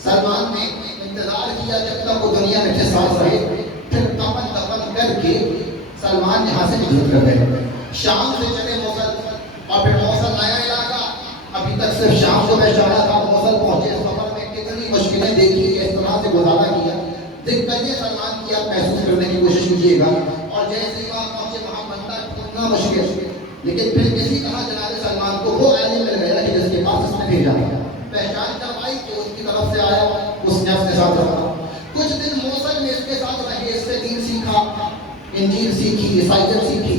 سلمان نے انتظار کیا جب تک وہ دنیا میں ساتھ رہے، پھر کفن دفن کر کے سلمان یہاں سے ہجرت کر گئے، شام سے چلے موصل، اور پھر موصل نیا علاقہ، ابھی تک صرف شام کو پہنچانا تھا، موصل پہنچے، سفر میں کتنی مشکلیں دیکھی، اس طرح سے گزارا کیا، دقتیں سلمان کی آپ محسوس کرنے کی کوشش کیجیے گا۔ اور جیسے وہاں پہنچے وہاں بنتا اتنا مشکل، لیکن پھر کسی طرح جناب سلمان کو وہ عالم مل گیا کہ جس کے پاس اس نے بھیجا، پہچان کروائی کہ اس کی طرف سے آیا، اس نے اپنے ساتھ رکھا۔ کچھ دن موصل میں اس کے ساتھ رہے، اس سے دین سیکھا، انجیل سیکھی، عیسائیت سیکھی،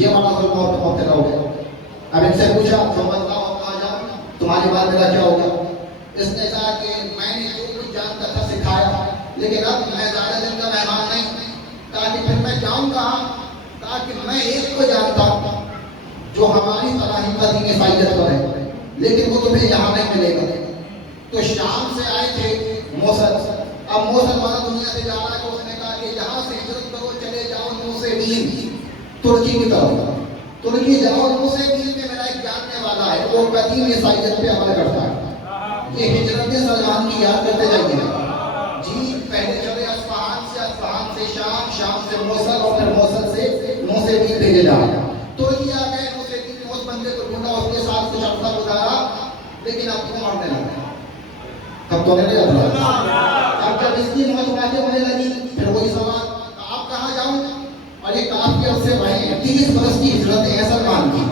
یہ مرض الموت میں مبتلا ہو گیا۔ اب ان سے پوچھا تم بتاؤ کہاں جاؤں، تمہاری بات میرا کیا ہوگا؟ اس نے کہا کہ میں نے جو کچھ جانتا تھا سکھایا، لیکن اب میں زیادہ دن کا مہمان نہیں۔ کہا کہ پھر میں جاؤں کہاں؟ کہا کہ میں ایک کو جانتا ہوں جو ہماری طرح ہی قدیم عیسائیت پر ہے، لیکن وہ تمہیں یہاں نہیں ملے گا۔ تو شام سے آئے تھے موصل، اب موصل والا دنیا سے جا رہا ہے، تو اس نے کہا کہ یہاں سے ہجرت کرو، چلے جاؤ موسیبین، ترکی کی طرف، ترکی جاؤ، موسیبین میں میرا ایک جاننے والا ہے، وہ قدیم عیسائیت پہ عمل کرتا ہے۔ یہ ہجرت سلمان کی یاد کرتے جائیے جی، پہلے چلے اصفہان سے شام، شام سے موصل، اور پھر موصل سے موسیبین بھیجے جا رہے ہیں۔ ترکی آ گئے، موسیبین نے اس بندے کو ڈھونڈا، اس کے ساتھ کچھ عرصہ گزارا، لیکن اب وہ مرنے لگا۔ کب تو نہیں لگا، اب جب اس کی موت واقع ہونے لگی، پھر وہی سوال، آپ کہاں جاؤں؟ اور یہ کافی عرصے رہے، 30 برس کی ہجرت ہے سلمان کی۔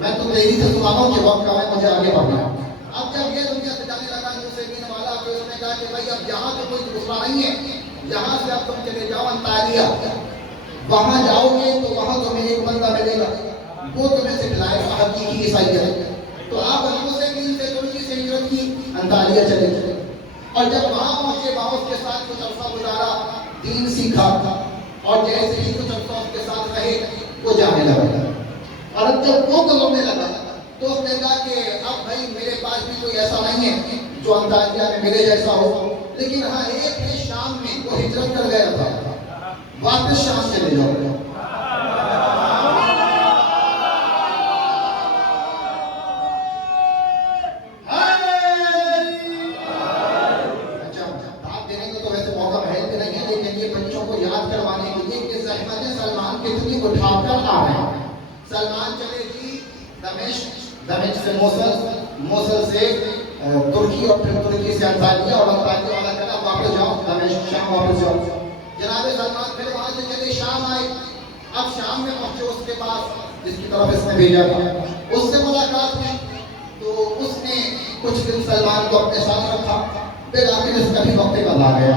میں تو تیری سے سناتا ہوں کہ وقت کا ہے مجھے آگے بڑھنا ہے۔ اب جب یہ دنیا سے جانے لگا موسیبین والا، تو اس نے کہا کہ بھائی اب یہاں تو کوئی دوسرا نہیں ہے، یہاں سے اب تم چلے جاؤ انطاکیہ، وہاں جاؤ گے تو وہاں تمہیں ایک بندہ ملے گا، وہ تمہیں سکھلائے گا حقیقی عیسائیت۔ تو آپ موسیبین سے ترکی سے ہجرت کی، انطاکیہ چلے گئے، اور جب وہاں پہنچے وہاں اس کے ساتھ کچھ عرصہ گزارا، دین سیکھا، اور جیسے ہی کچھ عرصہ اس کے ساتھ رہے وہ جانے لگا۔ اور اب جب وہ گزرنے لگا تو اس نے کہا کہ اب بھائی میرے پاس بھی کوئی ایسا نہیں ہے جو انطاکیہ میں میرے جیسا ہو، لیکن ہاں ایک ہے شام میں، وہ ہجرت کر گیا تھا، واپس شام چلے جاؤ۔ آپ دینے کا تو ویسے موقع ہے کہ نہیں ہے، لیکن یہ بچوں کو یاد کروانے کے لیے کہ زحمت سلمان کتنی اٹھا کر آ رہے ہیں۔ سلمان چلے جی دمشق، دمشق سے موصل سے ترکی، اور پھر ترکی سے انطاکیہ، اور انطاکیہ والا کہا واپس جاؤ دمشق، شام واپس جاؤ۔ جناب سلمان پھر وہاں سے چلے شام آئے، اب شام میں پہنچے، اس کے پاس جس کی طرف اس نے بھیجا تھا، اس سے ملاقات ہوئی تو اس نے کچھ دن سلمان کو اپنے ساتھ رکھا، پھر آخر اس کا بھی وقت قضا آ گیا۔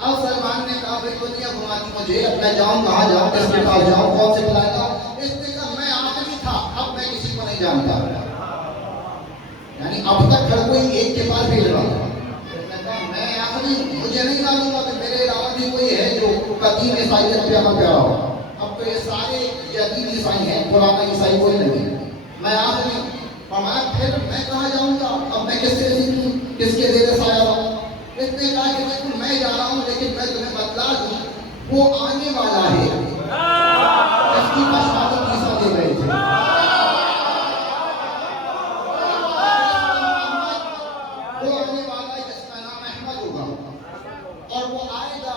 اب سلمان نے کہا بھائی دنیا گھما دی مجھے، اب میں جاؤں کہاں جاؤں، کس کے پاس جاؤں، کون سے بلائے گا؟ اس نے کہا میں آخری تھا، اب میں کسی کو نہیں جانتا، یعنی اب تک ہر کوئی ایک کے پاس بھیج رہا تھا، میں آخری ہوں، مجھے نہیں معلوم کہ میرے علاوہ بھی کوئی ہے جو قدیم عیسائیت پہ عمل پیرا ہو، اب تو یہ سارے جدید عیسائی ہیں، پرانا عیسائی کوئی نہیں ہے، میں آخری ہوں۔ فرمایا پھر میں کہاں جاؤں گا، اب میں کس سے سیکھوں، کس کے زیر سایہ رہوں؟ اس نے کہا کہ بالکل میں جا رہا ہوں، لیکن میں تمہیں بتلا دوں وہ آنے والا ہے جس کی بشارت عیسیٰ دے رہے تھے، وہ آنے والا ہے جس کا نام احمد ہوگا، اور وہ آئے گا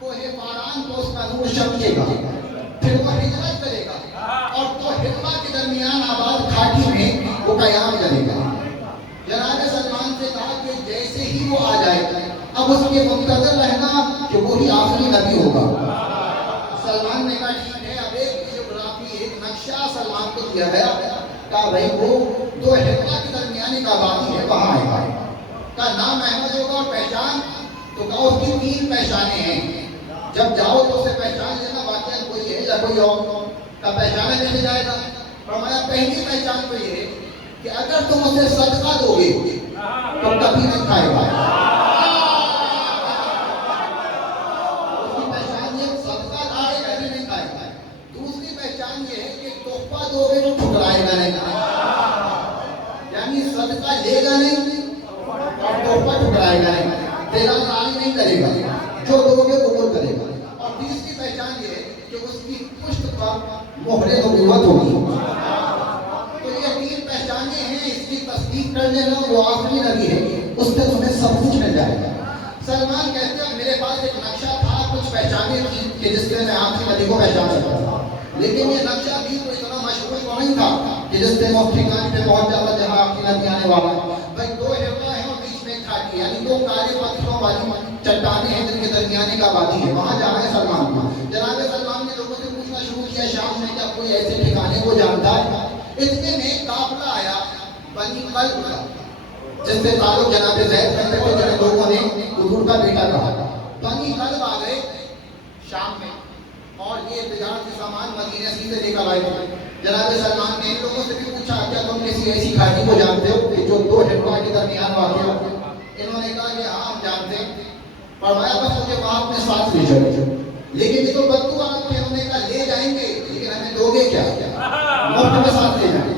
کوہ فاران کو اس کا نور چمکے گا، پھر وہ ہجرت کرے گا اور تو ہرا کے درمیان آباد کھاٹی میں وہ قیام کرے گا۔ جناب سلمان سے کہا کہ جیسے ہی وہ آ جائے گا اب اس کے منتظر رہنا کہ وہی آخری نبی ہوگا۔ سلمان نے کہا ٹھیک ہے، اب ایک جغرافی ایک نقشہ سلمان کو دیا گیا، کہا بھائی وہ دو ہرا کے درمیان ایک آبادی ہے وہاں آئے گا، کا نام احمد ہوگا، اور پہچان تو کہا اس کی 3 پہچانیں ہیں، جب جاؤ تو اسے پہچان لینا واقعہ کوئی ہے یا کوئی اور، کا پہچانا کیسے جائے گا؟ فرمایا پہلی پہچان تو یہ ہے کہ اگر تم اسے صدقہ دو گے تو کبھی نہیں کھائے گا، اس کی پہچان یہ صدقہ دائے کبھی نہیں کھائے گا۔ دوسری پہچان یہ ہے کہ تحفہ دو گے تو ٹھکرائے گا نہیں، یعنی صدقہ لے گا نہیں اور تحفہ ٹھکرائے گا نہیں، دینا راضی نہیں کرے گا، جو دو گے قبول کرے گا۔ اور تیسری پہچان یہ ہے کہ اس کی پشت پر مہر نبوت ہوگی۔ تو یہ 3 پہچانیں ہیں، اس کی تصدیق کر لینا وہ آخری نبی ہے، اس سے تمہیں سب کچھ مل جائے گا۔ سلمان کہتے ہیں میرے پاس ایک نقشہ تھا، کچھ پہچانیں تھیں کہ جس سے میں آخری نبی کو پہچان سکتا تھا، لیکن یہ نقشہ بھی کوئی اتنا مشہور تو نہیں تھا کہ جس سے میں ٹھکانے پہ پہنچ جاتا جہاں آخری نبی آنے والا ہے۔ بھائی 2 ہرا ہیں اور بیچ میں کھاٹی، یعنی 2 کالے پتھروں والی چٹانیں ہیں جن کے درمیان ایک آبادی ہے، وہاں جانا ہے سلمان کو۔ جناب سلمان نے لوگوں سے پوچھنا شروع کیا شام میں کیا کوئی ایسے ٹھکانے کو جانتا ہے؟ اتنے میں ایک قافلہ آیا بنی قلب کا، جس سے تعلق جناب زید رکھتے تھے، جن لوگوں نے حضور کا بیٹا کہا۔ بنی قلب آ گئے شام میں، اور یہ تجارت کے سامان مدینے سے لے کر آئے تھے۔ جناب سلمان نے ان لوگوں سے بھی پوچھا کیا تم کسی ایسی گھاٹی کو جانتے ہو کہ جو 2 ہرا کے درمیان واقع ہو؟ انہوں نے کہا کہ ہاں ہم جانتے ہیں۔ فرمایا بس مجھے وہاں اپنے ساتھ لے چلو، لیکن یہ تو بدو آدمی تھے، انہوں نے کہا لے جائیں گے لیکن ہمیں دو گے کیا؟ مفت میں ساتھ لے جائیں گے۔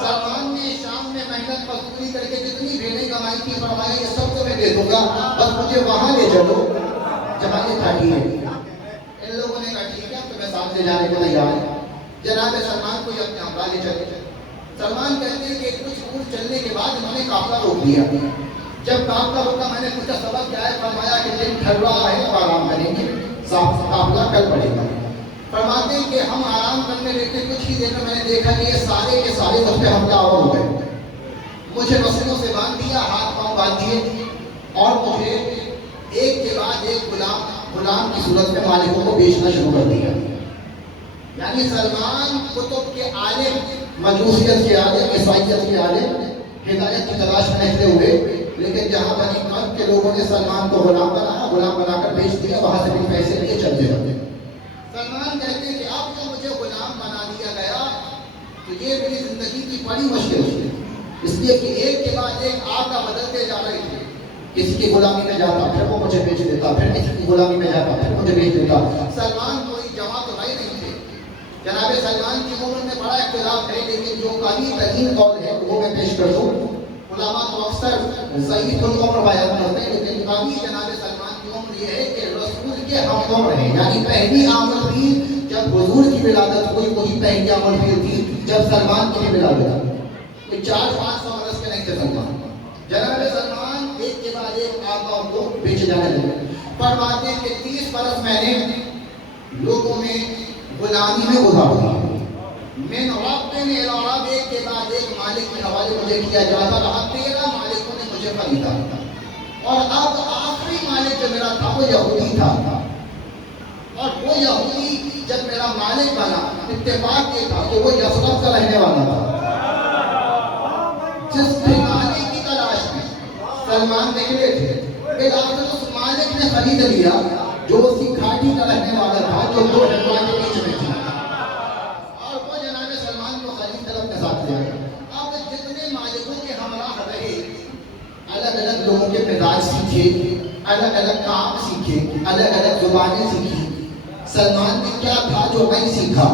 سلمان نے شام میں محنت مزدوری کر کے جتنی بھیڑیں کمائی تھی، فرمایا یہ سب تمہیں دے دوں گا، بس مجھے وہاں لے چلو جہاں یہ کھاٹی ہے۔ ان لوگوں نے کہا ٹھیک ہے، تمہیں ساتھ لے جانے کو تیار ہے۔ جناب سلمان کو اپنے ہمراہ لے چلے۔ سلمان کہتے ہیں کہ کچھ دور چلنے کے بعد انہوں نے قافلہ روک دیا۔ جب قافلہ روکا میں نے پوچھا سبب کیا ہے؟ فرمایا کہ دن ٹھہر رہا ہے اور آرام کریں گے، قافلہ کل پڑے گا۔ فرماتے ہیں کہ ہم آرام کرنے لیتے کچھ ہی دیر میں نے دیکھا کہ یہ سارے کے سارے مجھ پہ حملہ آور ہو گئے، مجھے رسیوں سے باندھ دیا، ہاتھ پاؤں باندھ دیے، اور مجھے ایک کے بعد ایک غلام کی صورت میں مالکوں کو بیچنا شروع کر دیا۔ یعنی سلمان کتب کے عالم، مجوسیت کے عالم، عیسائیت کے عالم، ہدایت کی تلاش میں نکلے ہوئے، لیکن جہاں بنی قلب کے لوگوں نے سلمان کو غلام بنا کر بیچ دیا، وہاں سے بھی پیسے لیے چلتے رہتے۔ سلمان کہتے ہیں کہ اب جو مجھے غلام بنا دیا گیا تو یہ میری زندگی کی بڑی مشکل ہے، اس لیے کہ ایک کے بعد ایک آقا بدلتے جا رہے تھے، کسی کی غلامی میں جاتا پھر وہ مجھے بیچ دیتا، پھر کسی کی غلامی میں جاتا پھر مجھے بیچ دیتا۔ سلمان کوئی جماعت رائی نہیں تھے۔ جناب سلمان کی عمر میں بڑا اختلاف ہے، لیکن جو قوی ترین قول ہے وہ میں پیش کر دوں۔ علماء تو اکثر ضعیف العمر بیان کرتے ہیں، لیکن قوی جناب سلمان کی عمر یہ ہے کہ رسول کے ہم عمر ہیں، یعنی پہلی آمد بھی جب حضور کی ولادت ہوئی وہی پہلی آمد بھی تھی جب سلمان کی ولادت ہوئی، کوئی 400-500 برس کے نہیں تھے سلمان۔ جناب سلمان ایک کے بعد ایک آقا کو بیچ جانے لگے۔ فرماتے ہیں کہ 30 برس میں نے لوگوں میں غلامی میں گزار دیا، من رب الی رب، ایک کے بعد ایک مالک کے حوالے مجھے کیا جاتا رہا، 13 مالکوں نے مجھے خریدا، اور اب آخری مالک جو میرا تھا وہ یہودی تھا، اور وہ یہودی جب میرا مالک بنا اتفاق یہ تھا کہ وہ یثرب کا رہنے والا تھا. جس ٹھکانے کی تلاش میں سلمان نکلے تھے بالآخر اس مالک نے خرید لیا جو اسی گھاٹی کا رہنے والا تھا جو دو ہندوؤں کے بیچ میں تھی, اور وہ جناب سلمان کو خرید کر اپنے ساتھ لے گئے. اب جتنے مالکوں کے ہمراہ رہے الگ الگ لوگوں کے مزاج سیکھے, الگ الگ کام سیکھے, الگ الگ زبانیں سیکھی. سلمان نے کیا تھا جو نہیں سیکھا؟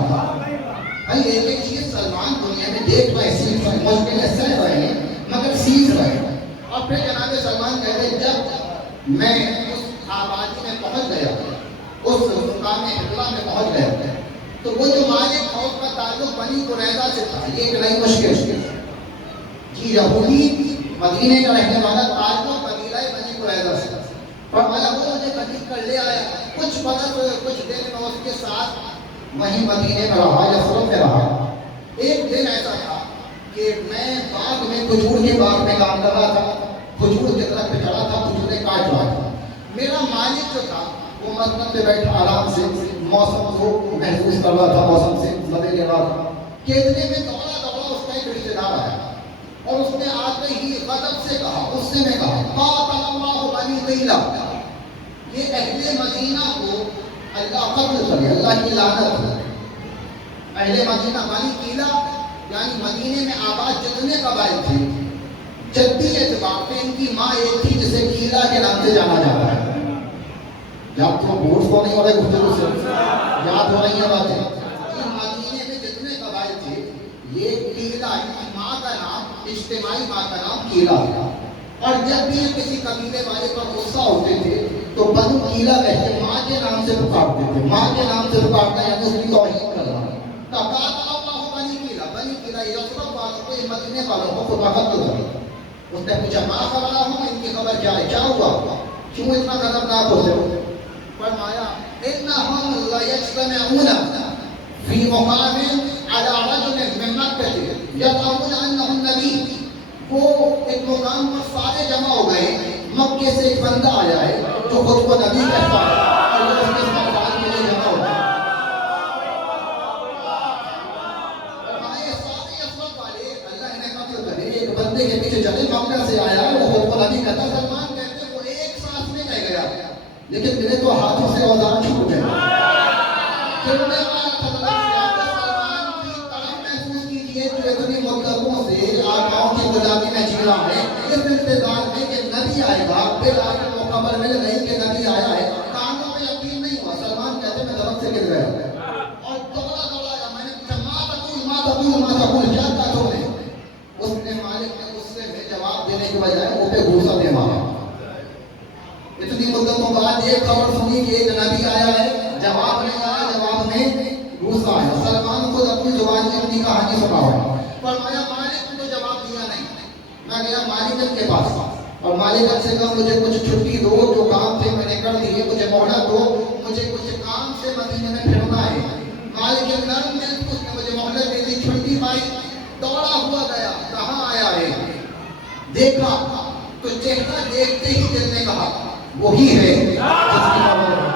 بھائی ایک ایک چیز سلمان دنیا میں دیکھ رہے, سیکھ رہے, مشکلیں سہ رہے ہیں مگر سیکھ رہے ہیں. اور پھر جناب سلمان کہتے ہیں جب میں اس آبادی میں پہنچ گیا, اس مقام حبلہ میں پہنچ گیا, تو وہ جو مالک تھا اس کا تعلق بنی قریظہ سے تھا. یہ ایک نئی مشکل جی, یہودی مدینے کا رہنے والا تعلق قبیلہ بنی قریظہ سے. فرمایا وہ مجھے خرید کر لے آیا, کچھ وقت کچھ دن میں اس کے ساتھ وہیں مدینے میں رہا, یثرب میں رہا. ایک دن ایسا تھا کہ میں باغ میں, کھجور کے باغ میں کام کر رہا تھا, کھجور کے درخت پہ چڑھا تھا, کھجوریں کاٹ رہا تھا. میرا مالک جو تھا وہ مسند پہ بیٹھا آرام سے موسم کو محسوس کر رہا تھا, موسم سے مزے لے رہا تھا. کہ اتنے میں دوڑا دوڑا اس کا ایک رشتے دار آیا اور اس نے آتے ہی غضب سے کہا, غصے میں کہا, قاتل اللہ بنی قیلہ, یہ اہل مدینہ کو اللہ قتل کرے, اللہ کی لعنت ہو. اہل مدینہ بنی قیلہ یعنی مدینے میں آباد جتنے قبائل تھے, جدی اعتبار پہ ان کی ماں ایک تھی جسے قیلہ کے نام سے جانا جاتا ہے. جب تو بورس کو نہیں ہو رہے گفتگو سے یاد ہو رہی ہیں باتیں. مدینے میں جتنے قبائل تھے یہ قیلہ, ان کی ماں کا نام, اجتماعی ماں کا نام قیلہ تھا. اور جب بھی کسی قبیلے والے پر غصہ ہوتے تھے تو بنو قیلہ کہتے ماں کے نام سے پکارتے تھے. ماں کے نام سے پکارنا یعنی اس کی توہین کرنا. بنی قیلہ یثرب والوں کو, یہ مدینے والوں کو خدا قتل کرے. اس نے پوچھا ماں خبر ہوں, ان کی خبر کیا ہے, کیا ہوا, کیوں اتنا خطرناک ہوتے ہو؟ فرمایا انہم لیجتمعون فی مقام علی رجل من مکہ یزعمون انہ النبی. وہ ایک مقام پر سارے جمع ہو گئے, مکے سے ایک بندہ آیا ہے جو خود کو نبی کہتا ہے, اور وہ اس کے ساتھ کے لیے جمع ہو گئے. ایک بندے کے پیچھے چلے, مکہ سے آیا, وہ خود کو نبی کہتا. سلمان کہتے وہ ایک سانس میں رہ گیا, لیکن میرے تو ہاتھوں سے اوزار چھوٹ گئے. سلمان کی طرف محسوس کیجیے جو اتنی مدتوں سے آقاؤں کی غلامی میں جیلا ہے, اس انتظار میں کہ نبی آئے گا, پھر آخر وہ خبر مل گئی کہ نبی آیا ہے, کانوں میں یقین نہیں ہوا. سلمان کہتے میں درخت سے گر گیا اور دوڑا دوڑا میں نے پوچھا ماں تقول کیا کہا تم نے؟ اس نے مالک نے غصے میں جواب دینے کے بجائے وہ پہ غصہ دے مارا. اتنی مدتوں بعد ایک خبر سنی کہ ایک نبی آیا ہے, جواب نہیں آیا, جواب میں غصہ آیا. سلمان خود اپنی زبان سے اپنی کہانی سنا ہوا. فرمایا مالک نے جواب دیا نہیں. میں گیا مالک کے پاس اور مالک سے کہا مجھے کچھ چھٹی دو, جو کام تھے میں نے کر دیے, مجھے مہلت دو, مجھے کچھ کام سے مدینے میں پھرنا ہے. مالک نرم دل, اس نے مجھے مہلت دے دی, چھٹی پائی, دوڑا ہوا گیا. کہاں آیا ہے دیکھا تو چہرہ دیکھتے ہی دل نے کہا وہی ہے جس کی خبر ہے.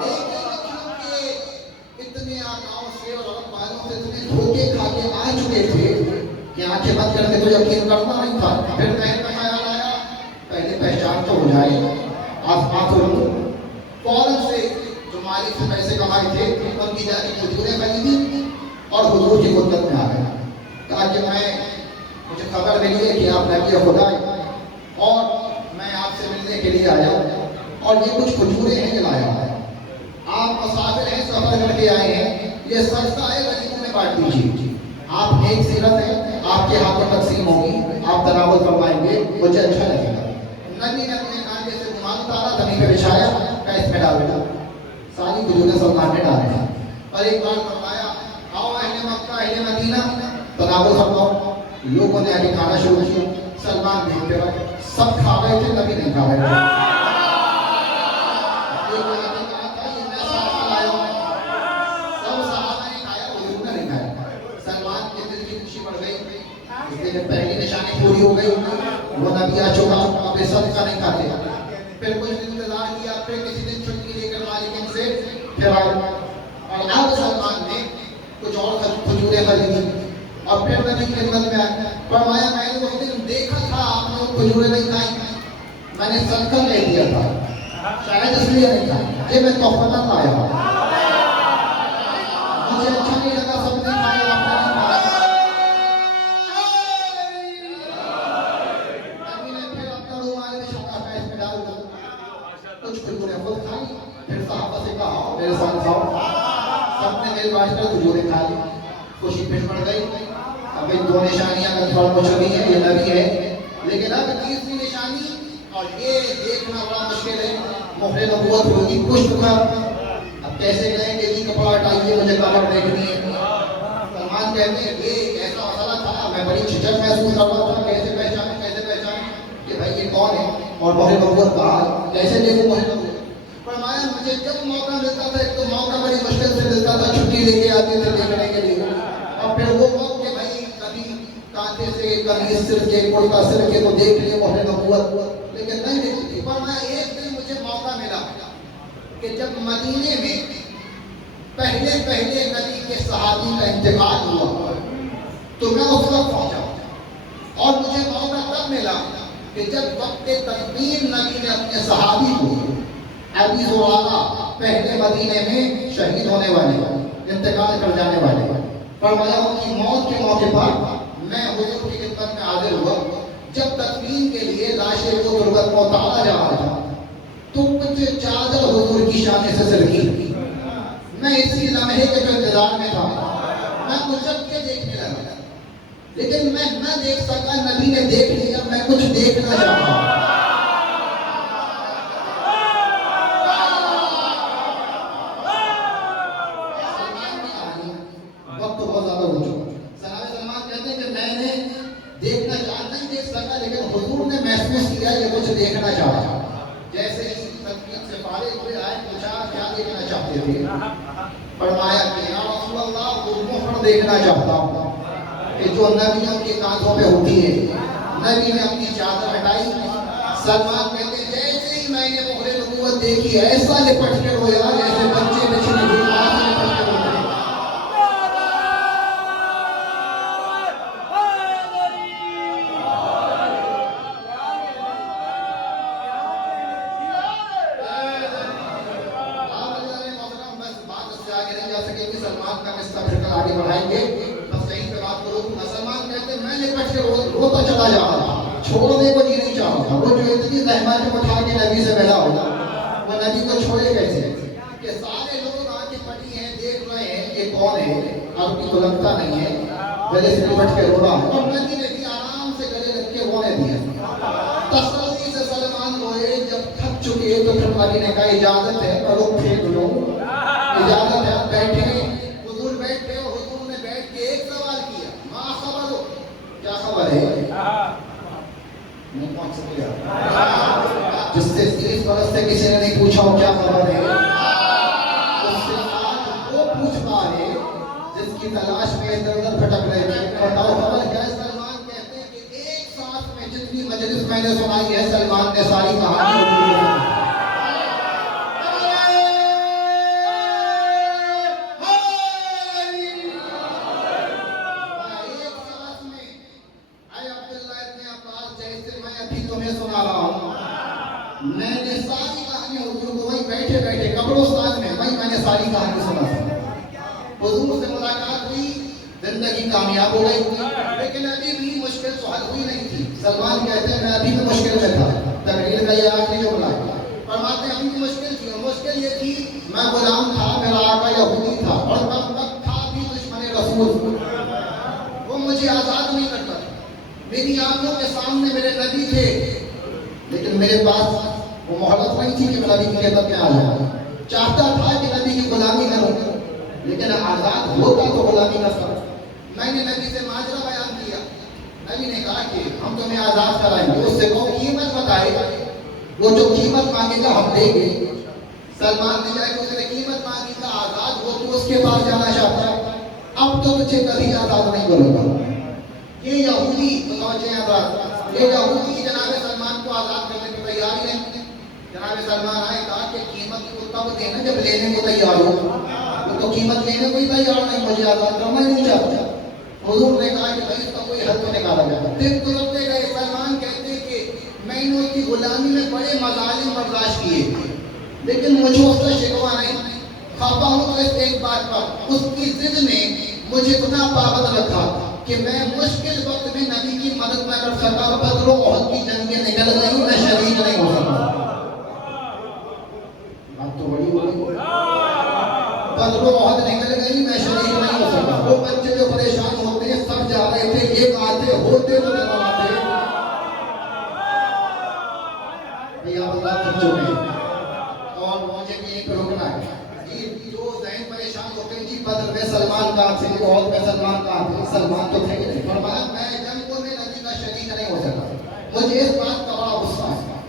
لیکن کیونکہ اتنے آقاؤں سے اور عرب والوں سے اتنے دھوکے کھا کے آ چکے تھے کہ آنکھیں بند کر کے تو یقین کرنا نہیں تھا. پھر ذہن میں خیال آیا پہلے پہچان تو ہو جائے, آسمان تو فوراً سے جو مالک سے پیسے کمائے تھے ان کی جا کے کھجوریں خریدی اور حضور کی خدمت میں آ گیا. کہا کہ مجھے خبر ملی ہے کہ آپ نبی خدا ہیں اور میں آپ سے ملنے کے لیے آیا ہوں, اور یہ کچھ کھجوریں ہیں لایا ہے. آپ مسافر ہیں, سفر کر کے آئے ہیں, یہ سستا ہے, غریبوں میں بانٹ دیجیے. آپ نیک سیرت ہیں, آپ کے ہاتھوں تقسیم ہوگی, آپ تناول فرمائیں گے, مجھے اچھا لگے گا. نبی نے اپنے کانٹے سے رومال اتارا, زمین پہ بچھایا, کہ اس میں ڈال دینا. ساری کھجوریں سلمان نے ڈال دیا اور ایک بار فرمایا آؤ اہل مکہ اہل مدینہ تناول فرماؤ. لوگوں نے آگے کھانا شروع کیا. سلمان دیکھتے رہے, سب کھا رہے تھے, نبی نہیں کھا رہے تھے. پہلی نشانی پوری ہو گئی, وہ نبی آ چکا, اب صدقہ نہیں کھاتے. پھر کچھ دن انتظار کیا, پھر کسی دن چھٹی لے کر مالک سے پھر آئے, اور اب سلمان نے لگی تھی اور پھر نبی کی خدمت میں آیا. فرمایا میں نے اس دن دیکھا تھا آپ نے وہ کھجوریں نہیں کھائی, میں نے صدقہ لے دیا تھا, شاید اس لیے نہیں کھائی, یہ میں تحفہ نہ لایا, مجھے اچھا نہیں لگا, سب نے کھایا آپ نے نہیں کھایا. نبی نے پھر اپنا رومال میں چھوٹا پیس میں ڈال دیا, کچھ کھجوریں خود کھائی, پھر صحابہ سے کہا میرے ساتھ کھاؤ, سب نے میری بات کر کھجوریں کھا لی, خوشی پھر پڑ گئی. اب دو نشانیاں کنفرم ہو چکی ہیں, یہ نبی ہے. لیکن اب تیسری نشانی, اور یہ دیکھنا بڑا مشکل ہے, مہر نبوت ہوگی پشت پر. اب کیسے کہیں کہ یہ کپڑا ہٹائیے مجھے کمر دیکھنی ہے. سلمان کہتے ہیں یہ ایسا مسئلہ تھا, میں بڑی جھجک محسوس کر رہا تھا, کیسے پہچانے کہ بھائی یہ کون ہے, اور مہر نبوت کہا کیسے دیکھوں مہر نبوت. فرمایا مجھے جب موقع ملتا تھا, ایک تو موقع بڑی مشکل سے ملتا تھا, چھٹی لے کے آتے تھے دیکھنے کے لیے, اور پھر وہ وقت کہ بھائی کبھی کانٹے سے کبھی سر کے کوڑتا سر کے تو دیکھ لیے مہر نبوت, لیکن نہیں دیکھتی تھی. فرمایا ایک دن مجھے موقع ملا کہ جب مدینے میں پہلے نبی کے صحابی کا انتقال ہوا تو میں اس وقت پہنچا, اور مجھے موقع تب ملا کہ جب وقت تدبیر نبی نے اپنے صحابی کو ابی زرارہ پہلے مدینے میں شہید ہونے والے, انتقال کر جانے والے, فرمایا ان کی موت کے موقع پر میں حضور کی خدمت میں حاضر ہوا. جب تدفین کے لیے لاشیں کو تربت میں اتارا جا رہا تھا تو کچھ چادر حضور کی شانے سے سرکی. میں اسی لمحے کے جو انتظار میں تھا, میں اچک کے دیکھنے لگا, لیکن میں نہ دیکھ سکا, نبی نے دیکھ لیا, میں کچھ دیکھنا چاہتا ہوں. وقت بہت زیادہ ہو چکا. سلمان کہتے ہیں کہ میں نے دیکھنا نہیں دیکھ سکا, لیکن حضور نے محسوس کیا کہ کچھ دیکھنا چاہتا. جیسے اس تدبیر سے فارغ ہوئے آئے, پوچھا کیا دیکھنا چاہتے تھے. فرمایا کہ یا رسول اللہ وہ مہر دیکھنا چاہتا ہوں کہ جو نبیوں کے کاندھوں پہ ہوتی ہے. نبی نے اپنی چادر ہٹائی. سلمان کہتے ہیں جیسے ہی میں نے مہر نبوت دیکھی ایسا لپٹ کے رویا جیسے بچے بچے لپٹ کے روتے. سلمان کا قصہ پھر کل آگے بڑھائیں گے, بس یہیں پہ بات کروں. سلمان کہتے ہیں میں لپٹ کے روتا چلا جا رہا تھا, چھوڑنے کو جی نہیں چاہتا تھا. وہ جو اتنی زحمت اٹھا کے نبی سے ملا ہوگا, وہ نبی کو چھوڑے کیسے کہ سارے لوگ آنکھیں پڑی ہیں, دیکھ رہے ہیں یہ کون ہے, اب کی تو لگتا نہیں ہے, گلے سے لپٹ کے رو رہا ہے. اور نبی نے بھی آرام سے گلے رکھ کے رونے دیا. تسلی سے سلمان روئے. جب تھک چکے تو پھر نبی نے کہا اجازت ہے میں رخ پھیر لوں, اجازت ہے بیٹھے. حضور بیٹھے اور حضور نے بیٹھ کے ایک سوال کیا, ماں خبر ہو, کیا خبر ہے. نہیں پہنچ سکے جس سے 30 برس سے کسی نے نہیں پوچھا ہو کیا خبر ہے, اس سے آج وہ پوچھتا ہے جس کی تلاش میں ادھر ادھر بھٹک رہے تھے. بتاؤ خبر کیا ہے. سلمان کہتے ہیں کہ ایک ساتھ میں جتنی مجلس میں نے سنائی ہے سلمان نے ساری کہانی سنا رہا ہوں. میں نے ساری کہانی حضور کو وہی بیٹھے بیٹھے قبرستان میں وہی میں نے ساری کہانی سنا. حضور سے ملاقات ہوئی, زندگی کامیاب ہو گئی, لیکن ابھی بھی مشکل تو حل ہوئی نہیں تھی. سلمان کہتے ہیں میں ابھی بھی مشکل میں تھا. تقریر کا یہ آخری جملہ فرماتے ہیں ابھی بھی مشکل تھی. اور مشکل یہ تھی میں غلام تھا, میرا آقا یہودی تھا, اور کم وقت تھا بھی دشمن رسول, وہ مجھے آزاد نہیں کرتا تھا. میری آنکھوں کے سامنے میرے نبی تھے, لیکن میرے پاس وہ مہلت نہیں تھی کہ میں نبی کی خدمت میں آ جاؤں. چاہتا تھا کہ نبی کی غلامی کروں, لیکن آزاد ہوتا تو غلامی نہ کروں. میں نے نبی سے ماجرا بیان کیا. نبی نے کہا کہ ہم تمہیں آزاد کرائیں گے, اس سے کہو قیمت بتائے گا, وہ جو قیمت مانگے گا ہم دیں گے. سلمان نے جائے کہ اس نے قیمت مانگی تھا, آزاد ہو تو اس کے پاس جانا چاہتا ہے, اب تو تجھے کبھی آزاد نہیں کروں گا. یہ یہودی جناب سلمان کو آزاد کرنے کی تیاری نہیں. جناب سلمان آئے کہا کہ قیمت کو تب دینا جب لینے کو تیار ہو. وہ تو قیمت لینے کو ہی تیار نہیں, مجھے آزاد کرنا ہی نہیں چاہتا. حضور نے کہا کہ بھائی اس کا کوئی حل تو نکالا جائے. دن گزرتے گئے. سلمان کہتے کہ میں نے اس کی غلامی میں بڑے مظالم برداشت کیے لیکن مجھے اس کا شکوہ نہیں. خفا ہوں تو اس ایک بات پر، اس کی ضد نے مجھے اتنا پابند رکھا کہ میں مشکل وقت میں نبی کی مدد نہ کر سکا. بدر و احد کی جنگیں نکل گئی، میں شریک نہیں ہو سکا. بات تو بڑی ہو گئی. بدر و احد نکل گئی، میں شریک نہیں ہو سکا. وہ بچے جو پریشان ہوتے ہیں سب جا رہے تھے، ایک آتے ہوتے تو نہ آتے. بھیا اللہ تم جو ہے اور مجھے بھی ایک روکنا ہے. جو ذہن پریشان ہوتے ہیں جی بدر میں سلمان کہاں تھے، احد میں سلمان کہاں تھے. سلمان تو تھے نہیں. فرمایا میں جنگوں میں نبی کا شریک نہیں ہو سکا. مجھے اس بات کا بڑا غصہ ہے.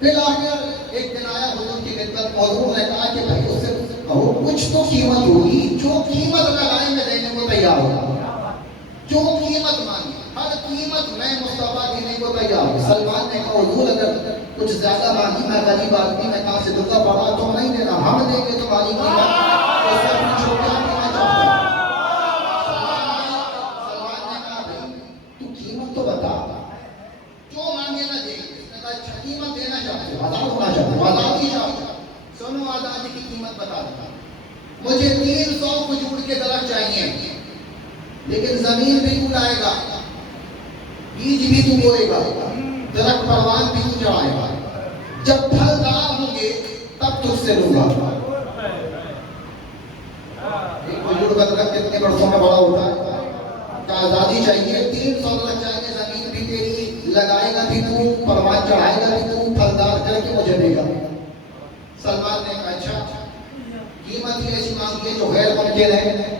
پھر آخر ایک دن آیا حضور کی خدمت. حضور نے کہا کہ بھائی اس سے کہو کچھ تو قیمت ہوگی، جو قیمت لگائے میں دینے کو تیار ہوں. جو قیمت مانگی ہر قیمت میں مصطفیٰ دینے کو تیار ہوں. سلمان نے کہا حضور اگر کچھ زیادہ مانگی، میں غریب آدمی، میں کہاں سے دوں گا. بڑا تو نہیں دینا، ہم دیں گے تمہاری قیمت. اس سے پوچھو کیا دینا چاہتا ہے. سلمان نے کہا بھائی تو قیمت تو بتا، جو مانگے نہ دے. اس نے کہا اچھا قیمت دینا چاہتے ہو، آزاد ہونا چاہتے ہو، آزادی چاہتے ہو. سنو آزادی کی قیمت بتا دوں. مجھے 300 کھجور کے درخت چاہیے لیکن زمین بھی تو لائے گا، بیج بھی تو بوئے گا، درخت پروان بھی تو چڑھائے گا. جب پھلدار ہوں گے تب تجھ سے لوں گا. ایک کھجور کا درخت کتنے برسوں میں بڑا ہوتا ہے. کہ آزادی چاہیے، 300 درخت چاہیے، زمین بھی تیری، لگائے گا بھی تو، پروان چڑھائے گا بھی تو، پھلدار کر کے مجھے دے گا. سلمان نے کہا اچھا قیمت ہی ایسی مانگی ہے جو غیر ممکن ہے.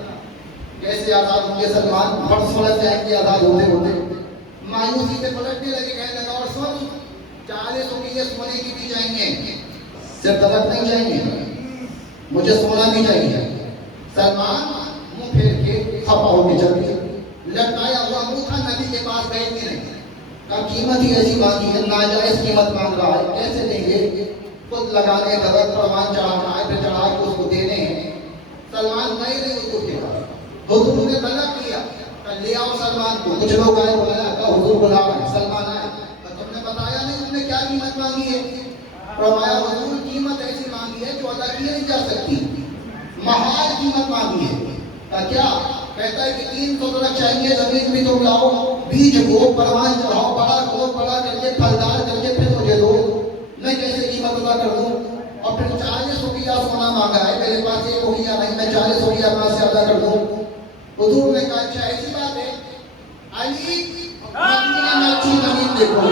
کیسے آزاد ہوں گے سلمان؟ فرض پلٹ جائیں گے آزاد ہوتے ہوتے. مایوسی سے پلٹنے لگے. کہنے لگا اور سن 40 روپیے سونے کی بھی چاہیے، صرف درخت نہیں چاہیے، مجھے سونا بھی چاہیے. سلمان منہ پھیر کے خفا ہو کے چل گیا. لٹکایا ہوا منہ تھا، نبی کے پاس بیٹھ کے نہیں. کہا قیمت ہی ایسی مانگی ہے، ناجائز قیمت مانگ رہا ہے، کیسے دیں گے. خود لگانے درخت پروان چڑھانا ہے، پھر چڑھا کے اس کو دینے ہیں. سلمان گئے نہیں حضور کے پاس. حضور نے طلب کیا لے آؤ سلمان کو. کچھ لوگ آئے، بلایا، کہا حضور بلا رہے ہیں. سلمان آئے. تم نے بتایا نہیں تم نے کیا قیمت مانگی ہے. فرمایا حضور قیمت ایسی مانگی ہے جو ادا کی نہیں جا سکتی، محال قیمت مانگی ہے. کہا کیا؟ کہتا ہے کہ 300 درخت چاہیے، زمین بھی تم لاؤ، بیج کو پروان چڑھاؤ، بڑا کرو، بڑا کر کے پھلدار کر کے پھر مجھے دو. میں کیسے قیمت ادا کر دوں؟ اور پھر 40 روپیہ سونا مانگا ہے، میرے پاس 1 روپیہ نہیں، میں 40 روپیہ کہاں سے ادا کر دوں. حضور نے کہا اچھا ایسی بات ہے علی مدینہ میں اچھی زمین دیکھو.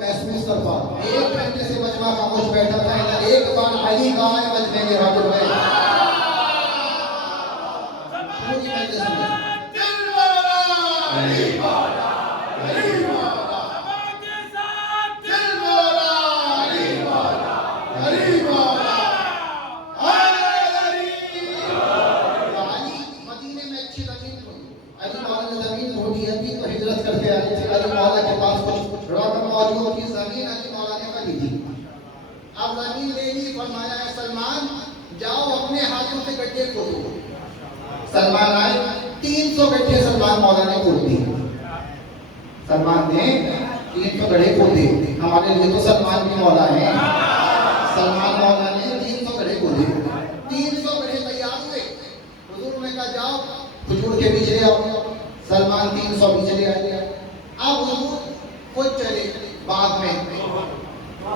محسوس کر پا 1 گھنٹے سے مجمع خاموش بیٹھا تھا. ایک بار علی کا آئے مجمع میں حاضر ہوئے. پوری مجلس میں علی والا علی والا دل والا علی والا علی والا علی. مدینے میں اچھی زمین ڈھونڈی. علی مولا نے زمین ڈھونڈی ہے تو ہجرت کر کے آئے تھے. علی مولا کے پاس کچھ رقم موجود تھی، زمین علی مولا نے خریدی تھی. اب زمین لے لی. فرمایا ہے سلمان جاؤ اپنے ہاتھوں سے گڈھے کھودو. سلمان آئے. 300 گڈھے سلمان مولا نے کھود دی. سلمان نے 300 گڈھے کھودے. ہمارے لیے تو سلمان بھی مولا ہے. سلمان مولا نے 300 گڈھے کھودے. 300 گڈھے تیار ہوئے. حضور نے کہا جاؤ کھجور کے بیج لے آؤ. سلمان 300 بیج لے آئے. اب حضور خود چلے باغ میں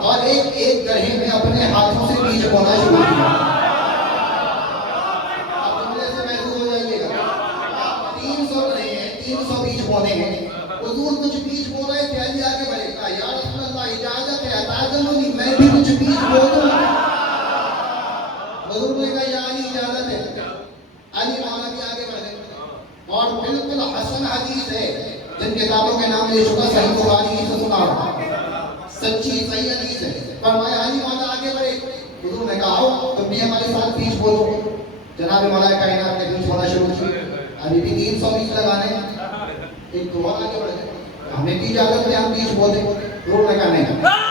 اور ایک گڑھے میں اپنے ہاتھوں سے بیج بونا شروع کیا. اب جملے سے محسوس ہو جائیے گا 300 گڑھے ہیں، 300 بیج بونے ہیں. حضور کچھ بیج بو رہے تھے. علی آگے بڑھے. کہا یا رسول اللہ اجازت ہے، اجازت نہیں، میں بھی کچھ بیج بو دوں. حضور نے کہا یا علی اجازت ہے. علی مولا بھی آگے بڑھے اور بالکل حسن حدیث ہے جن کتابوں کے نام لے چکا. صحیح بخاری سے سنا سچی صحیح حدیث ہے. فرمایا علی مولا آگے بڑھے. حضور نے کہا آؤ تم بھی ہمارے ساتھ بیج بولو. جناب مولا کائنات نے بیج بونا شروع کی. ابھی بھی 300 بیج لگانے ہیں. ایک تو اور آگے بڑھ جائے, ہمیں کی اجازت ہے ہم بیج بولے روڈ لگانے ہیں.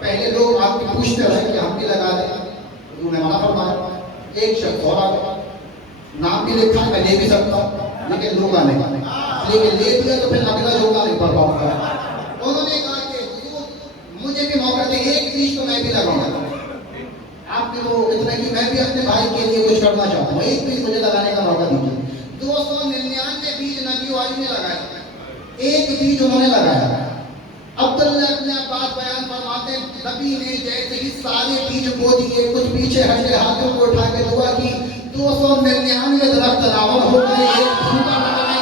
پہلے لوگ آپ کی پوچھتے رہے کہ ہم بھی لگا دیں, انہوں نے منع فرمایا. ایک شخص اور آگا, نام بھی لکھا میں لے بھی سکتا ہوں لیکن لوں گا نہیں, لیکن لے دیا تو پھر اگلا لوگا نہیں پڑ پاؤں گا. انہوں نے کہا کہ مجھے بھی موقع دے, ایک بیج تو میں بھی لگاؤں گا. آپ نے وہ اتنا کہ میں بھی اپنے بھائی کے لیے کچھ کرنا چاہتا ہوں, ایک بیج مجھے لگانے کا موقع دیجیے. 299 بیج نبی والی نے لگایا, ایک بیج انہوں نے لگایا. عبداللہ ابن عباس بیان فرماتے ہیں نبی نے جیسے ہی سارے بیج بو دیے, کچھ پیچھے ہٹے, ہاتھوں کو اٹھا کے دعا کی, 299 درخت راون ہو گئے, ایک پھوٹا نہ بنے.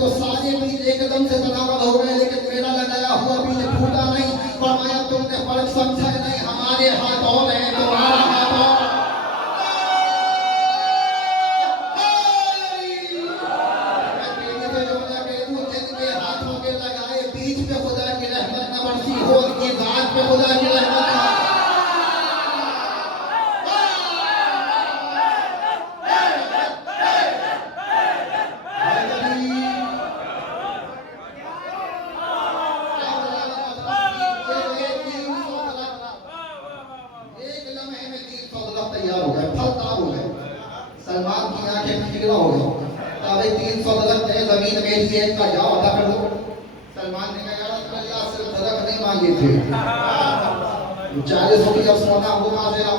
تو سارے بیج ایک دم سے برابر ہو گئے, لیکن میرا لگایا ہوا بیج پھوٹا نہیں. فرمایا تم نے فرق سمجھا نہیں, ہمارے ہاتھ اور ہیں تمہارا ہاتھ اور. جن کے ہاتھوں کے لگائے بیج پہ خدا کی رحمت نہ برسی ہو, ان کی ذات پہ خدا کی رحمت نہ. تیار ہو گئے, پھل تاب ہو گئے. سلمان کی آنکھیں پھیلا ہو گئی. اب 300 درخت ہے زمین میں, سے ایک کا جاؤ ادا کر دو. سلمان نے کہا یا رسول اللہ صرف درخت نہیں مانگے تھے, 40 روپیہ سونا ہوگا ذرا.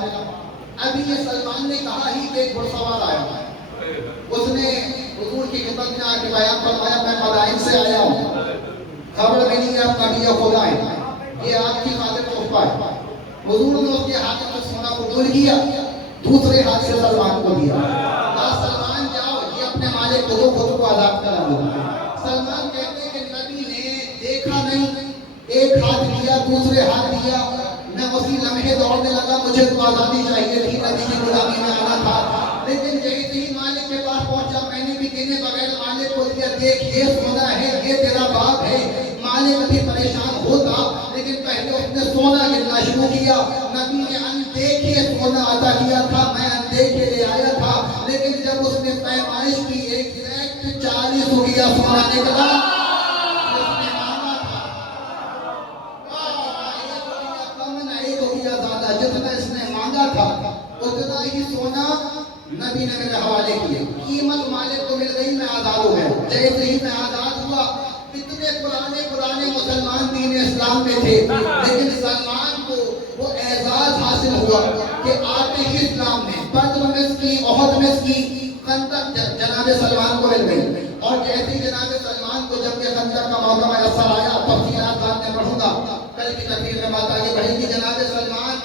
ابھی یہ سلمان نے کہا ہی کہ ایک گھڑسوار آیا, اس نے حضور کی خدمت میں آ کے بیان فرمایا میں مدائن سے آیا ہوں, خبر ملی ہے آپ نبی خدا ہے, یہ آپ کی خاطر تحفہ ہے. حضور نے اس کے ہاتھ میں سونا قبول کیا, دوسرے ہاتھ سے سلمان کو دیا. کہا سلمان جاؤ, یہ اپنے مالک کو خود کو آزاد کرا دو. سلمان کہتے ہیں کہ نبی نے دیکھا نہیں, ایک ہاتھ دیا دوسرے ہاتھ دیا, میں اسی لمحے دوڑنے لگا, مجھے تو آزادی چاہیے تھی, نبی کی غلامی میں آنا تھا. لیکن جیسے ہی مالک کے پاس پہنچا, میں نے بھی کہنے بغیر مالک کو دیا, دیکھ یہ سونا ہے, یہ تیرا باپ ہے. مالک بھی پریشان ہوتا, لیکن پہلے اس نے سونا گرنا شروع کیا. نبی نے اندیکھے سونا عطا کیا تھا, میں اندیکھے لے آیا تھا. لیکن جب اس نے پیمائش کی, ایگزیکٹ 40 روپیہ سونا نکلا, اس نے مانگا تھا. ایک روپیہ کم نہ ایک روپیہ زیادہ, جتنا اس نے مانگا تھا اتنا ہی سونا نبی نے میرے حوالے کیا. قیمت مالک کو مل گئی, میں آزاد ہو گیا. جیسے ہی میں آزاد ہوا, اتنے پرانے مسلمان دین اسلام میں تھے, لیکن سلمان کو وہ اعزاز حاصل ہوا کہ آتے ہی اسلام میں بدر میں کی, احد میں کی, خندق جناب سلمان کو مل گئی. اور جیسے جناب سلمان کو جب کہ خندق کا موقع میسر آیا, تفصیلات بعد میں پڑھوں گا, کل کی تقریر میں بات آگے بڑھے گی. جناب سلمان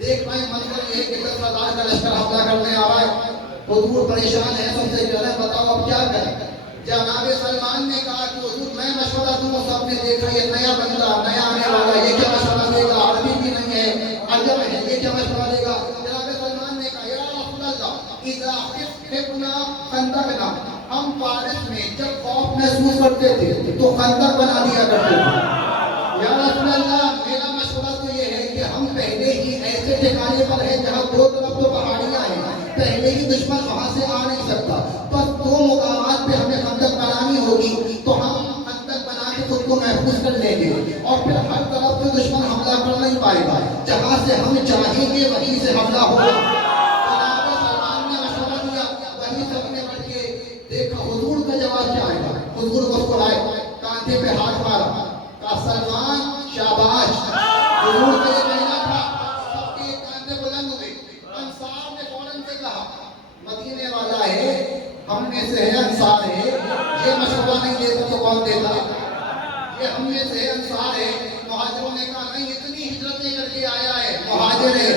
دیکھ پائے منظر یہ کہ 10,000 کا لشکر حملہ کرنے آ رہا ہے. حضور پریشان ہے, سب سے کہہ رہے ہیں بتاؤ اب کیا کریں. جناب سلمان نے کہا کہ حضور میں مشورہ دوں, سب نے دیکھا یہ نیا بندہ, نیا آنے والا, یہ کیا مشورہ دے گا, عربی بھی نہیں ہے, عجم ہے, یہ کیا مشورہ دے گا. جناب سلمان نے کہا یا رسول اللہ اذا خفتنا خندقنا, ہم فارس میں جب خوف محسوس کرتے تھے تو خندق بنا دیا کرتے تھے. یا رسول اللہ میرا مشورہ تو یہ ہے کہ ہم پہلے ہی ایسے ٹھکانے پر ہیں جہاں دو طرف تو پہاڑیاں ہیں, پہلے ہی دشمن وہاں سے آ نہیں سکتا, بس 2 مقامات پہ ہمیں خندق بنانی ہوگی, تو ہم خندق بنا کے خود کو محفوظ کر لیں گے, اور پھر ہر طرف سے دشمن حملہ کر نہیں پائے گا, جہاں سے ہم چاہیں گے وہیں سے حملہ ہوگا. جناب سلمان نے مشورہ دیا, وہیں سے ہم نے بڑھ کے دیکھا حضور کا جواب کیا آئے گا. حضور کو بلائے, کاندھے پہ ہاتھ مارا, کہا سلمان شاباش. حضور کا یہ کہنا تھا, سب کے کاندھے بلند ہوئے. انصار نے فوراً سے کہا مدینے والا ہے, ہم میں سے ہے انصار ہے، یہ مشورہ نہیں دیتا تو کون دیتا؟ یہ ہم میں سے ہے انصار ہے۔ مہاجروں نے کہا نہیں اتنی ہجرتیں کر کے آیا ہے، مہاجر ہے،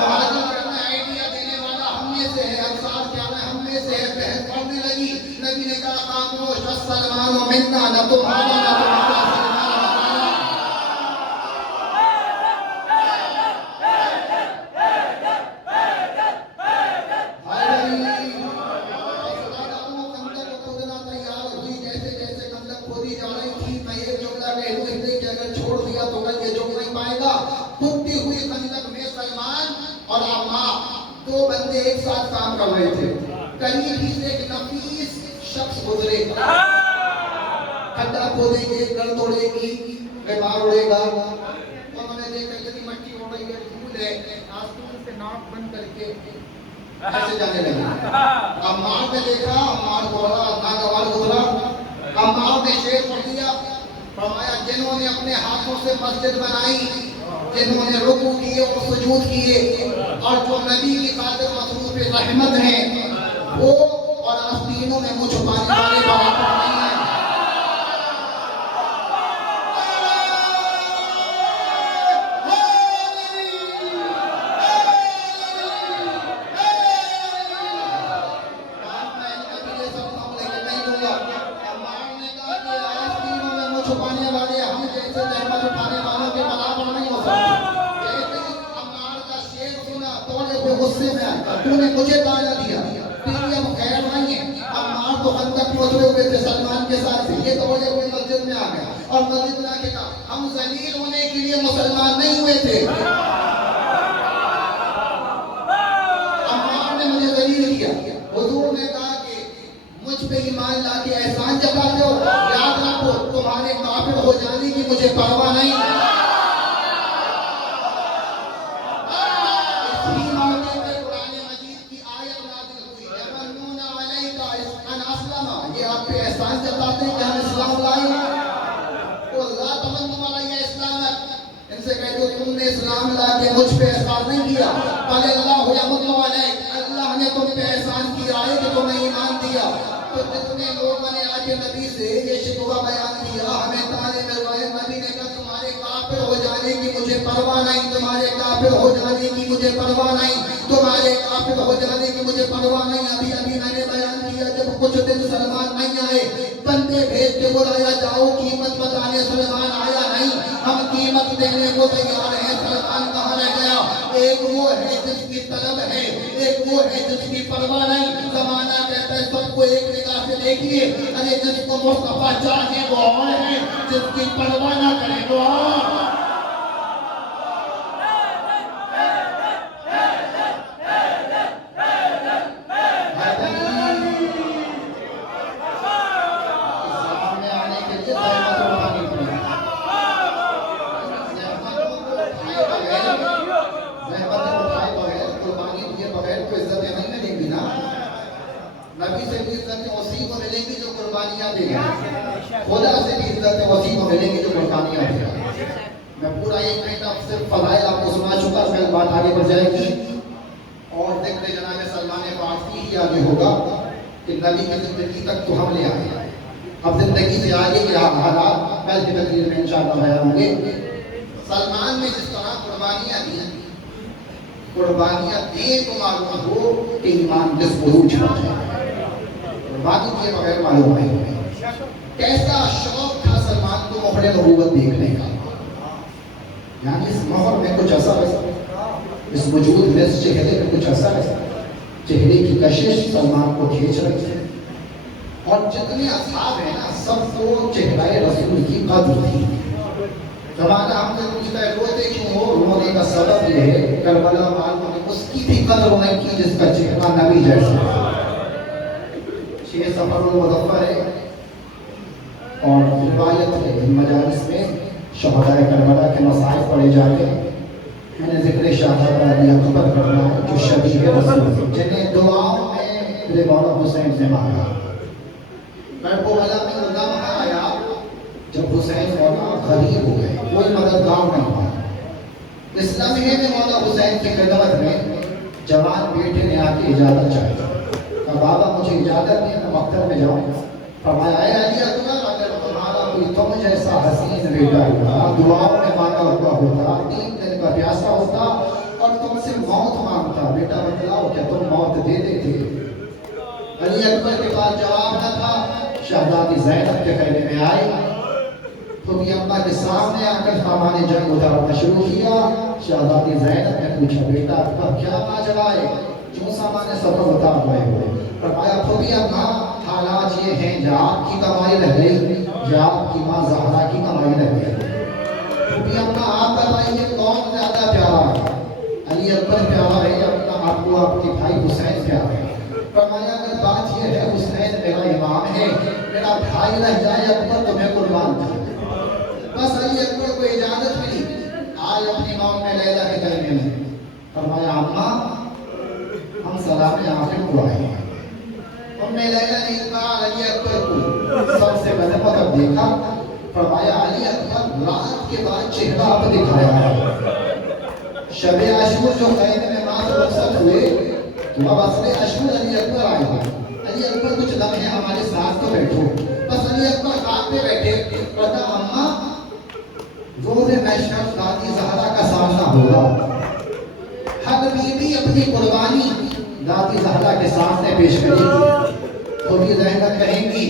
مہاجر کرنا آئیڈیا دینے والا ہم میں سے ہے، انصار کیا ہے ہم میں سے ہے۔ بحث پڑھنے لگی، نبی نے کہا خاموش، السلمان منا، نہ تمہارا نہ تمہارا، سلمان ہمارا۔ اور عمار دو بندے ایک ساتھ کام کر رہے تھے، قریب ہی سے ایک نفیس شخص گزرے، کھڈا کھودے گے، گڑ توڑے گی، بیمار اڑے گا۔ انہوں نے دیکھا اتنی مٹی اڑ رہی ہے، دھول ہے، آسمان سے ناک بند کر کے ایسے جانے لگے۔ عمار نے دیکھا، عمار دوڑا، ناگوار گزرا، عمار نے شعر پڑھ دیا، فرمایا جنہوں نے اپنے ہاتھوں سے مسجد بنائی، جنہوں نے رکوع کیے اور سجود کیے، اور جو نبی کی خاطر مصروف رحمت ہیں، وہ اور آستینوں میں منہ چھپانے والے برابر نہیں ہیں۔ چھپانے والے ہم جیسے رحمت اٹھانے والوں کے برابر نہیں ہو سکتے۔ جیسے ہی عمار کا شعر سنا، توڑے ہوئے غصے میں آیا، تو نے مجھے تانا دیا، تیری اب خیر نہیں ہے۔ عمار تو خندق پہنچے ہوئے تھے سلمان کے ساتھ، یہ توڑے ہوئے مسجد میں آ گیا، اور مسجد میں آ کے کہا ہم ذلیل ہونے کے لیے مسلمان نہیں ہوئے تھے، عمار نے مجھے ذلیل کیا۔ حضور نے کہا کہ مجھ پہ ایمان لا کے احسان جتاتے ہو، یاد رکھو تمہارے کافر ہو جانے کی مجھے پرواہ نہیں۔ اسی موقع پہ قرآن مجید کی آیت نازل ہوئی، یمنون علیک ان اسلم، یہ آپ پہ احسان جتاتے ہیں کہ ہم اسلام لائے۔ قل لا تمنوا علی اسلامک، ان سے کہتے ہو تم نے اسلام لا کے مجھ پہ احسان نہیں کیا، بل اللہ یمن علیک، اللہ نے تم پہ احسان کیا ہے کہ تمہیں ایمان دیا۔ تو جتنے لوگوں نے آج نبی سے یہ شکوہ بیان کیا، ہمیں تانے مروائے، نبی نے کہا تمہارے کافر ہو جانے کی مجھے پرواہ نہیں، تمہارے کافر ہو جانے کی مجھے پرواہ نہیں، تمہارے کافر ہو جانے کی مجھے پرواہ نہیں۔ ابھی میں نے بیان کیا جب کچھ دن سلمان نہیں آئے، بندے بھیج کے بلایا جاؤ قیمت بتانے، سلمان آیا نہیں، ہم قیمت دینے کو تیار ہیں، سلمان کہاں رہ گیا؟ ایک وہ ہے جس کی طلب ہے، ایک وہ ہے جس کی پرواہ نہیں۔ زمانہ کہتا ہے سب کو ایک نگاہ سے دیکھیے، ارے جس کو مصطفیٰ چاہے وہ اور ہے، جس کی پرواہ نہ کرے وہ اور۔ سامنے آنے کے لیے زحمت اٹھانی پڑی، زحمت اٹھائے بغیر، قربانی دیے بغیر تو عزتیں نہیں ملیں گی نا۔ نبی سے بھی عزتیں اسی کو ملیں گی جو قربانیاں دے گا، خدا سے بھی عزتیں اسی کو ملیں گی جو قربانیاں دے گا۔ میں پورا ایک گھنٹہ صرف فضائل آپ کو سنا چکا، پھر بات آگے بڑھ جائے گی اور ذکر جناب سلمان فارسی ہی آگے ہوگا کہ نبی کی زندگی تک تو ہم لے آئے، اب زندگی سے آگے کے حالات کل کی تقریر میں انشاءاللہ بیان ہوں گے۔ سلمان نے جس طرح قربانیاں دی، قربانیاں دیں تو معلوم ہو کہ ایمان جس عروج پر ہے، قربانی کے بغیر معلوم نہیں ہوگی۔ کیسا شوق تھا سلمان کو مہر نبوت دیکھنے کا، یعنی اس مہر میں کچھ اثر ہے، اس وجود میں اس چہرے میں کچھ اثر ہے، چہرے کی کشش سلمان کو کھینچ رہی ہے۔ اور جتنے اصحاب ہیں نا سب کو چہرہ رسول کی قدر تھی۔ زمانہ ہم سے پوچھتا ہے روتے کیوں ہو، رونے کا سبب یہ ہے کربلا والوں نے اس کی بھی قدر نہیں کی جس کا چہرہ نبی جیسا ہے۔ 6 سفر المظفر ہے اور روایت ہے ان مجالس میں شہدائے کربلا کے مصائب پڑھے جاتے ہیں۔ میں نے ذکر شہادت علی اکبر کرنا ہے جو شبیہ رسول جنہیں دعاؤں میں میرے مولا حسین نے مانگا۔ کربلا میں وہ لمحہ آیا جب حسین مولا غریب ہو گئے، کوئی مددگار نہیں ہوا۔ اس لمحے میں مولا حسین کی خدمت میں جوان بیٹے نے آ کے اجازت چاہی، بابا مجھے اجازت نہیں میں مکتب میں جاؤں. فرمایا اے علی اکبر اگر تمہارا کوئی تم جیسا حسین بیٹا ہوتا, دعاؤں میں مانگا ہوا ہوتا, 3 دن کا پیاسا ہوتا اور تم سے موت مانگتا, بیٹا بتلاؤ کیا تم موت دے دیتے؟ علی اکبر کے پاس جواب نہ تھا. شہزادی زینب کے کہنے میں آئی تو بھی اماں کے سامنے آ کر سامان جنگ اتارنا شروع کیا. شہزادی زینب نے پوچھا بیٹا اب کیا ماجرا ہے, کیوں سامان سفر اتار رہے ہو؟ فرمایا تو بھی اماں حالات یہ ہیں یا آپ کی کمائی رہ گئی یا آپ کی ماں زہرا کی کمائی رہ گئی. تو بھی اماں آپ بتائیے کون زیادہ پیارا ہے, علی اکبر پیارا ہے یا اپنا آپ کو آپ کے بھائی حسین پیارا ہے؟ فرمایا اگر بات یہ ہے حسین میرا امام ہے, میرا بھائی رہ جائے اکبر تو میں قربان تھا. بس علی اکبر کو اجازت ملی, آج اپنی موت میں لیلا کے کہنے میں. فرمایا اماں ہم سلام آخر کو آئے ہیں. ام لیلا نے ایک بار علی اکبر کو سب سے پہلے مطلب دیکھا. فرمایا علی اکبر رات کے بعد چہرہ اب دکھایا ہے. شب عاشور جو خیمے میں ماں سے رخصت ہوئے تو اب اصل عاشور علی اکبر آئے ہیں. علی اکبر کچھ لمحے ہمارے ساتھ تو بیٹھو. بس علی اکبر ہاتھ پہ بیٹھے. پتا اماں روز محشر دادی زہرا کا سامنا ہوگا. ہر بیوی اپنی قربانی دادی زہرا کے سامنے پیش کرے گی. تو بھی زینب کہیں گی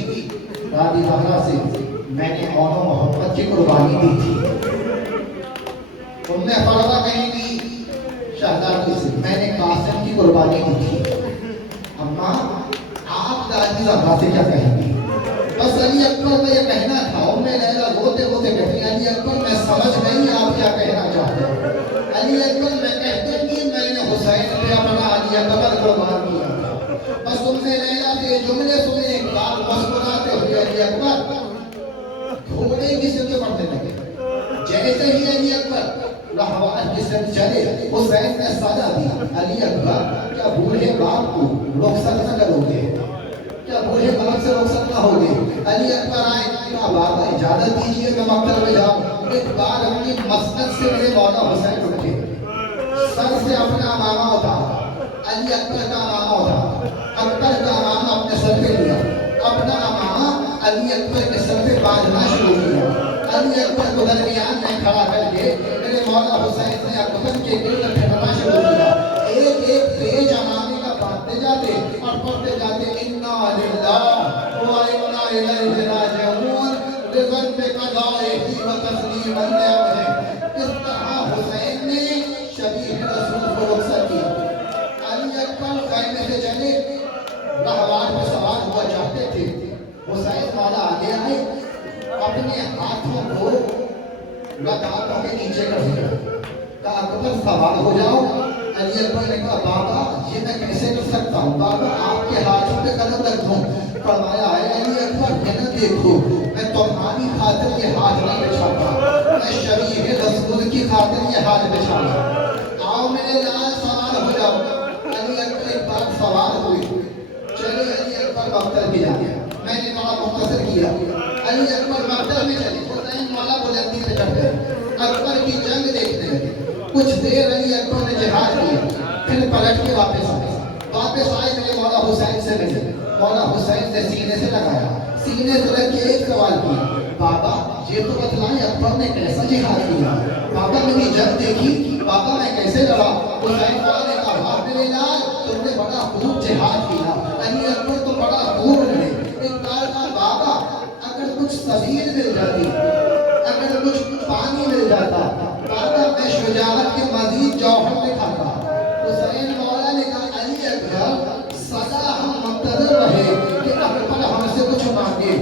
دادی زہرا سے میں نے مون و محبت کی قربانی دی تھی. ام فروا کہیں گی شہزادی سے میں نے قاسم کی قربانی دی تھی. اماں آپ دادی زہرا سے کیا کہیں گی؟ بس علی اکبر کا یہ کہنا تھا. ام لیلا روتے روتے کہتی علی اکبر میں سمجھ گئی آپ کیا کہنا چاہتے ہیں. علی اکبر میں کہتے کہ میں نے حسین پہ اپنا علی اکبر قربان کیا تھا. بس ام لیلا سے جملے سنے ایک بار مسکراتے ہوئے علی اکبر گھوڑے کی سمت پڑھنے لگے. جیسے ہی علی اکبر رہوار کی سمت چلے حسین نے سزا دی علی اکبر کیا بوڑھے باپ کو رخصت نہ کرو گے؟ کیا بوڑھے باپ سے رخصت نہ ہوگے؟ علی اکبر آئے کہا بابا اجازت دیجیے میں مکتب میں جاؤں. ایک بار اپنی مسند سے میرے مولا حسین اٹھے, سر سے اپنا امامہ اٹھا. علی اکبر کا امامہ اٹھا, اکبر کا امامہ اپنے سر پہ لیا, اپنا امامہ علی اکبر کے سر پہ باندھنا شروع کیا. علی اکبر کو درمیان میں کھڑا کر کے میرے مولا حسین نے اکبر کے گرد پھرنا شروع کیا. ایک ایک پیج امامے کا باندھتے جاتے اور پڑھتے جاتے انا للہ و انا الیہ راجعون بذنب قضائہ و تسلیم الامر. اس طرح حسین نے شبیہ رسول کو رخصت کیا. علی اکبر خیمے سے چلے, رہوار پہ سوار ہوا چاہتے تھے. حسین والا آگے آئے, اپنے ہاتھوں کو لگاموں کے نیچے کر دیا. کہا اکبر سوار ہو جاؤ. علی اکبر نے کہا بابا یہ میں کیسے کر سکتا ہوں, بابا آپ کے ہاتھوں پہ قدم رکھ دوں. فرمایا ہے علی اکبر یہ نہ دیکھو میں تمہاری خاطر یہ ہاتھ نہیں بچھاتا, میں شبیہ رسول کی خاطر یہ ہاتھ بچھاتا. آؤ میرے لال سوار ہو جاؤ. علی اکبر ایک بار سوار ہوئے, چلے علی اکبر مکتب بھی جا گیا. میں نے بڑا مختصر کیا. علی اکبر مکتب میں چلے, حسین مولا بلندی پہ چڑھ گئے, اکبر کی جنگ دیکھنے لگے. کچھ دیر علی اکبر نے جہاد کیا, پھر پلٹ کے واپس آئے میرے مولا حسین سے ملے. مولا حسین نے سینے سے لگایا, سینے سے لگ کے ایک سوال کیا بابا یہ تو بتلائیں اکبر نے کیسا جہاد کیا؟ بابا میری جنگ دیکھی, بابا میں کیسے لڑا؟ حسین نے کہا میرے لال تم نے بڑا خوب جہاد کیا, علی اکبر تو بڑا خوب لڑے. ایک بار کہا بابا اگر کچھ سبیل مل جاتی, اگر کچھ پانی مل جاتا, بابا میں شجاعت کے مزید جوہر دکھاتا. حسین مولا نے کہا علی اکبر سزا ہم منتظر رہے کہ اکبر ہم سے کچھ مانگے.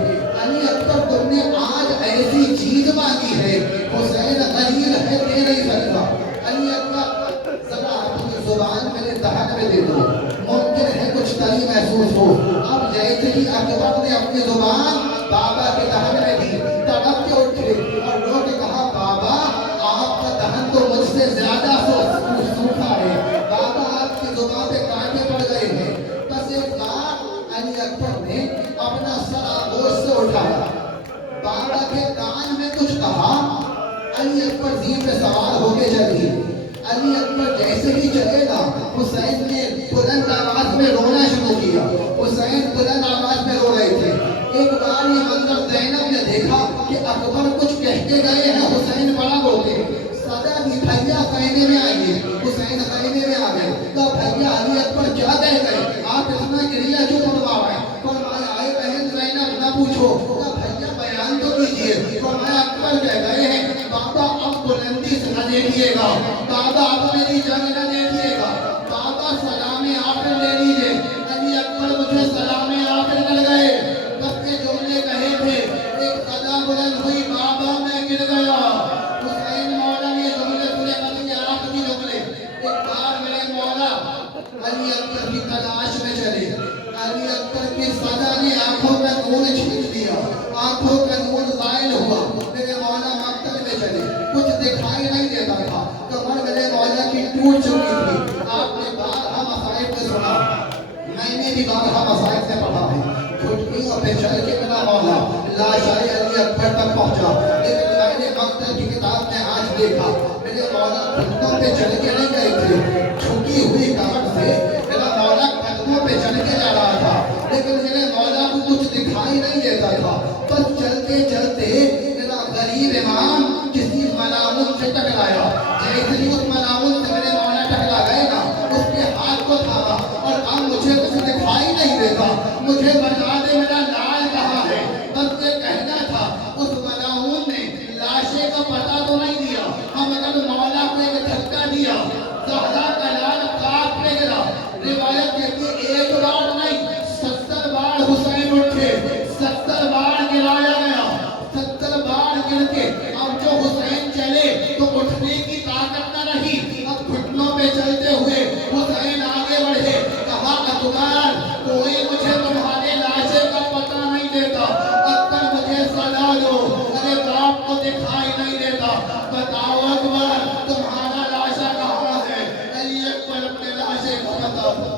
علی اکبر تم نے آج ایسی چیز مانگی ہے حسین غیر ہے دے نہیں سکتا. علی اکبر ذرا اپنی زبان میرے دہن میں دے دو, ممکن ہے کچھ تری محسوس ہو. اب جیسے ہی اکبر نے اپنی زبان بابا کے دہن میں دی, تڑپ کے اٹھے اور رو کے کہا بابا آپ کا دہن تو مجھ سے زیادہ سوکھا ہے, بابا آپ کی زبان پہ کانٹے پڑ گئے ہیں. بس ایک بار علی اکبر نے اپنا سر آغوش سے اٹھایا, بابا کے کان میں کچھ کہا. علی اکبر زین پہ سوار ہو کے چل دیے. علی اکبر جیسے ہی چلے نا حسین نے بلند آواز میں رونا شروع کیا. حسین بلند آواز میں رو رہے تھے. ایک بار یہ منظر زینب نے دیکھا کہ اکبر کچھ کہہ کے گئے ہیں, حسین بڑا روتے. سدا بھی بھیا خیمے میں آئیے. حسین خیمے میں آ گئے. تو بھیا علی اکبر کیا کہہ گئے, آپ اتنا گریہ کیوں فرما رہے ہیں؟ فرمایا آئے بہن زینب نہ پوچھو. تو بھیا بیان تو کیجیے. فرمایا اکبر کہہ گئے ہیں بابا اب بلندی سے نہ دیکھیے گا, بابا اب میری جنگ نہ دیکھیے گا, بابا سلام آخر لے لیجیے. علی اکبر مجھے سلام آخر کر گئے. کب کے جملے کہے تھے, ایک قدم بلند ہوئی بابا میں گر گیا. حسین مولا نے جملے سنے کبھی کے آخری جملے. ایک بار میرے مولا علی اکبر کی تلاش میں چلے. علی اکبر کی صدا نے آنکھوں کا نور چھین لیا, آنکھوں کا نور زائل ہوا. میرے مولا مقتل میں چلے, کچھ دکھائی نہیں دیتا تھا, کمر میرے مولا کی ٹوٹ چکی تھی. آپ نے بارہا مصائب میں سنا, میں نے بھی بارہا مصائب سے پڑھا ہے. گھٹنوں پہ چل کے میرا مولا لاشائے علی اکبر تک پہنچا. لیکن میں نے مقتل کی کتاب میں آج دیکھا میرے مولا گھٹنوں پہ چل کے نہیں گئے تھے, جھکی ہوئی کمر سے میرا مولا قدموں پہ چل کے جا رہا تھا. لیکن میرے مولا کو کچھ دکھائی نہیں دیتا تھا. بس چلتے چلتے میرا غریب امام کسی ملامت سے ٹکرایا. جیسے ہی اس ملامت سے میرے مولا ٹکرا گئے نا, اس کے ہاتھ کو تھاما اور کہا مجھے کچھ دکھائی نہیں دیتا, مجھے بتا دے میرا لال کہاں ہے. بس یہ کہنا تھا. اس ملعون نے لاشے کا پتہ تو نہیں دیا, ہم اگر مولا کو ایک دھکا دیا, زہرا کا لال خاک پہ گرا. روایت کہتی ہے ایک بار نہیں 70 بار حسین اٹھے, 70 بار گرایا گیا, 70 بار گر کے اب جو حسین چلے تو اٹھنے کی طاقت نہ رہی. اب گھٹنوں پہ چلتے ہوئے حسین آگے بڑھے. کہا اکبر کوئی مجھے تمہارے لاشے کا پتہ نہیں دیتا, اکبر مجھے صدا دو. ارے باپ کو دکھائی نہیں دیتا, بتاؤ اکبر تمہارا لاشا کہاں ہے. علی اکبر اپنے لاشے کو بتا دو.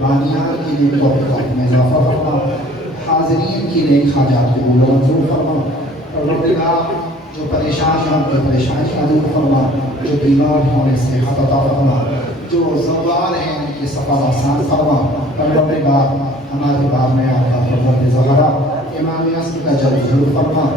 بانیان کی نیک توفیقات میں اضافہ فرما, حاضرین کی نیک حاجات کو منظور فرما. اور رب جو پریشان ہیں ان کی پریشانیاں دور فرما, جو بیمار ہیں انہیں صحت عطا فرما, جو زوار ہیں ان کی سفر آسان فرما. اور رب ہمارے بار میں آپ کا فرزند زہرا امام اصل کا جلد ضرور فرما.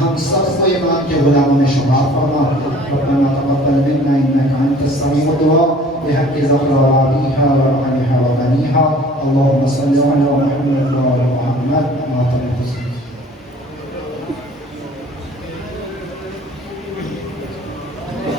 ہم سب کو امام کے غلاموں میں شمار فرما. ربنا تقبل منا انك انت السميع الدعاء بحق زهرا وابيها وابنها وبنيها. اللهم صل على محمد وعلى محمد ما تنفس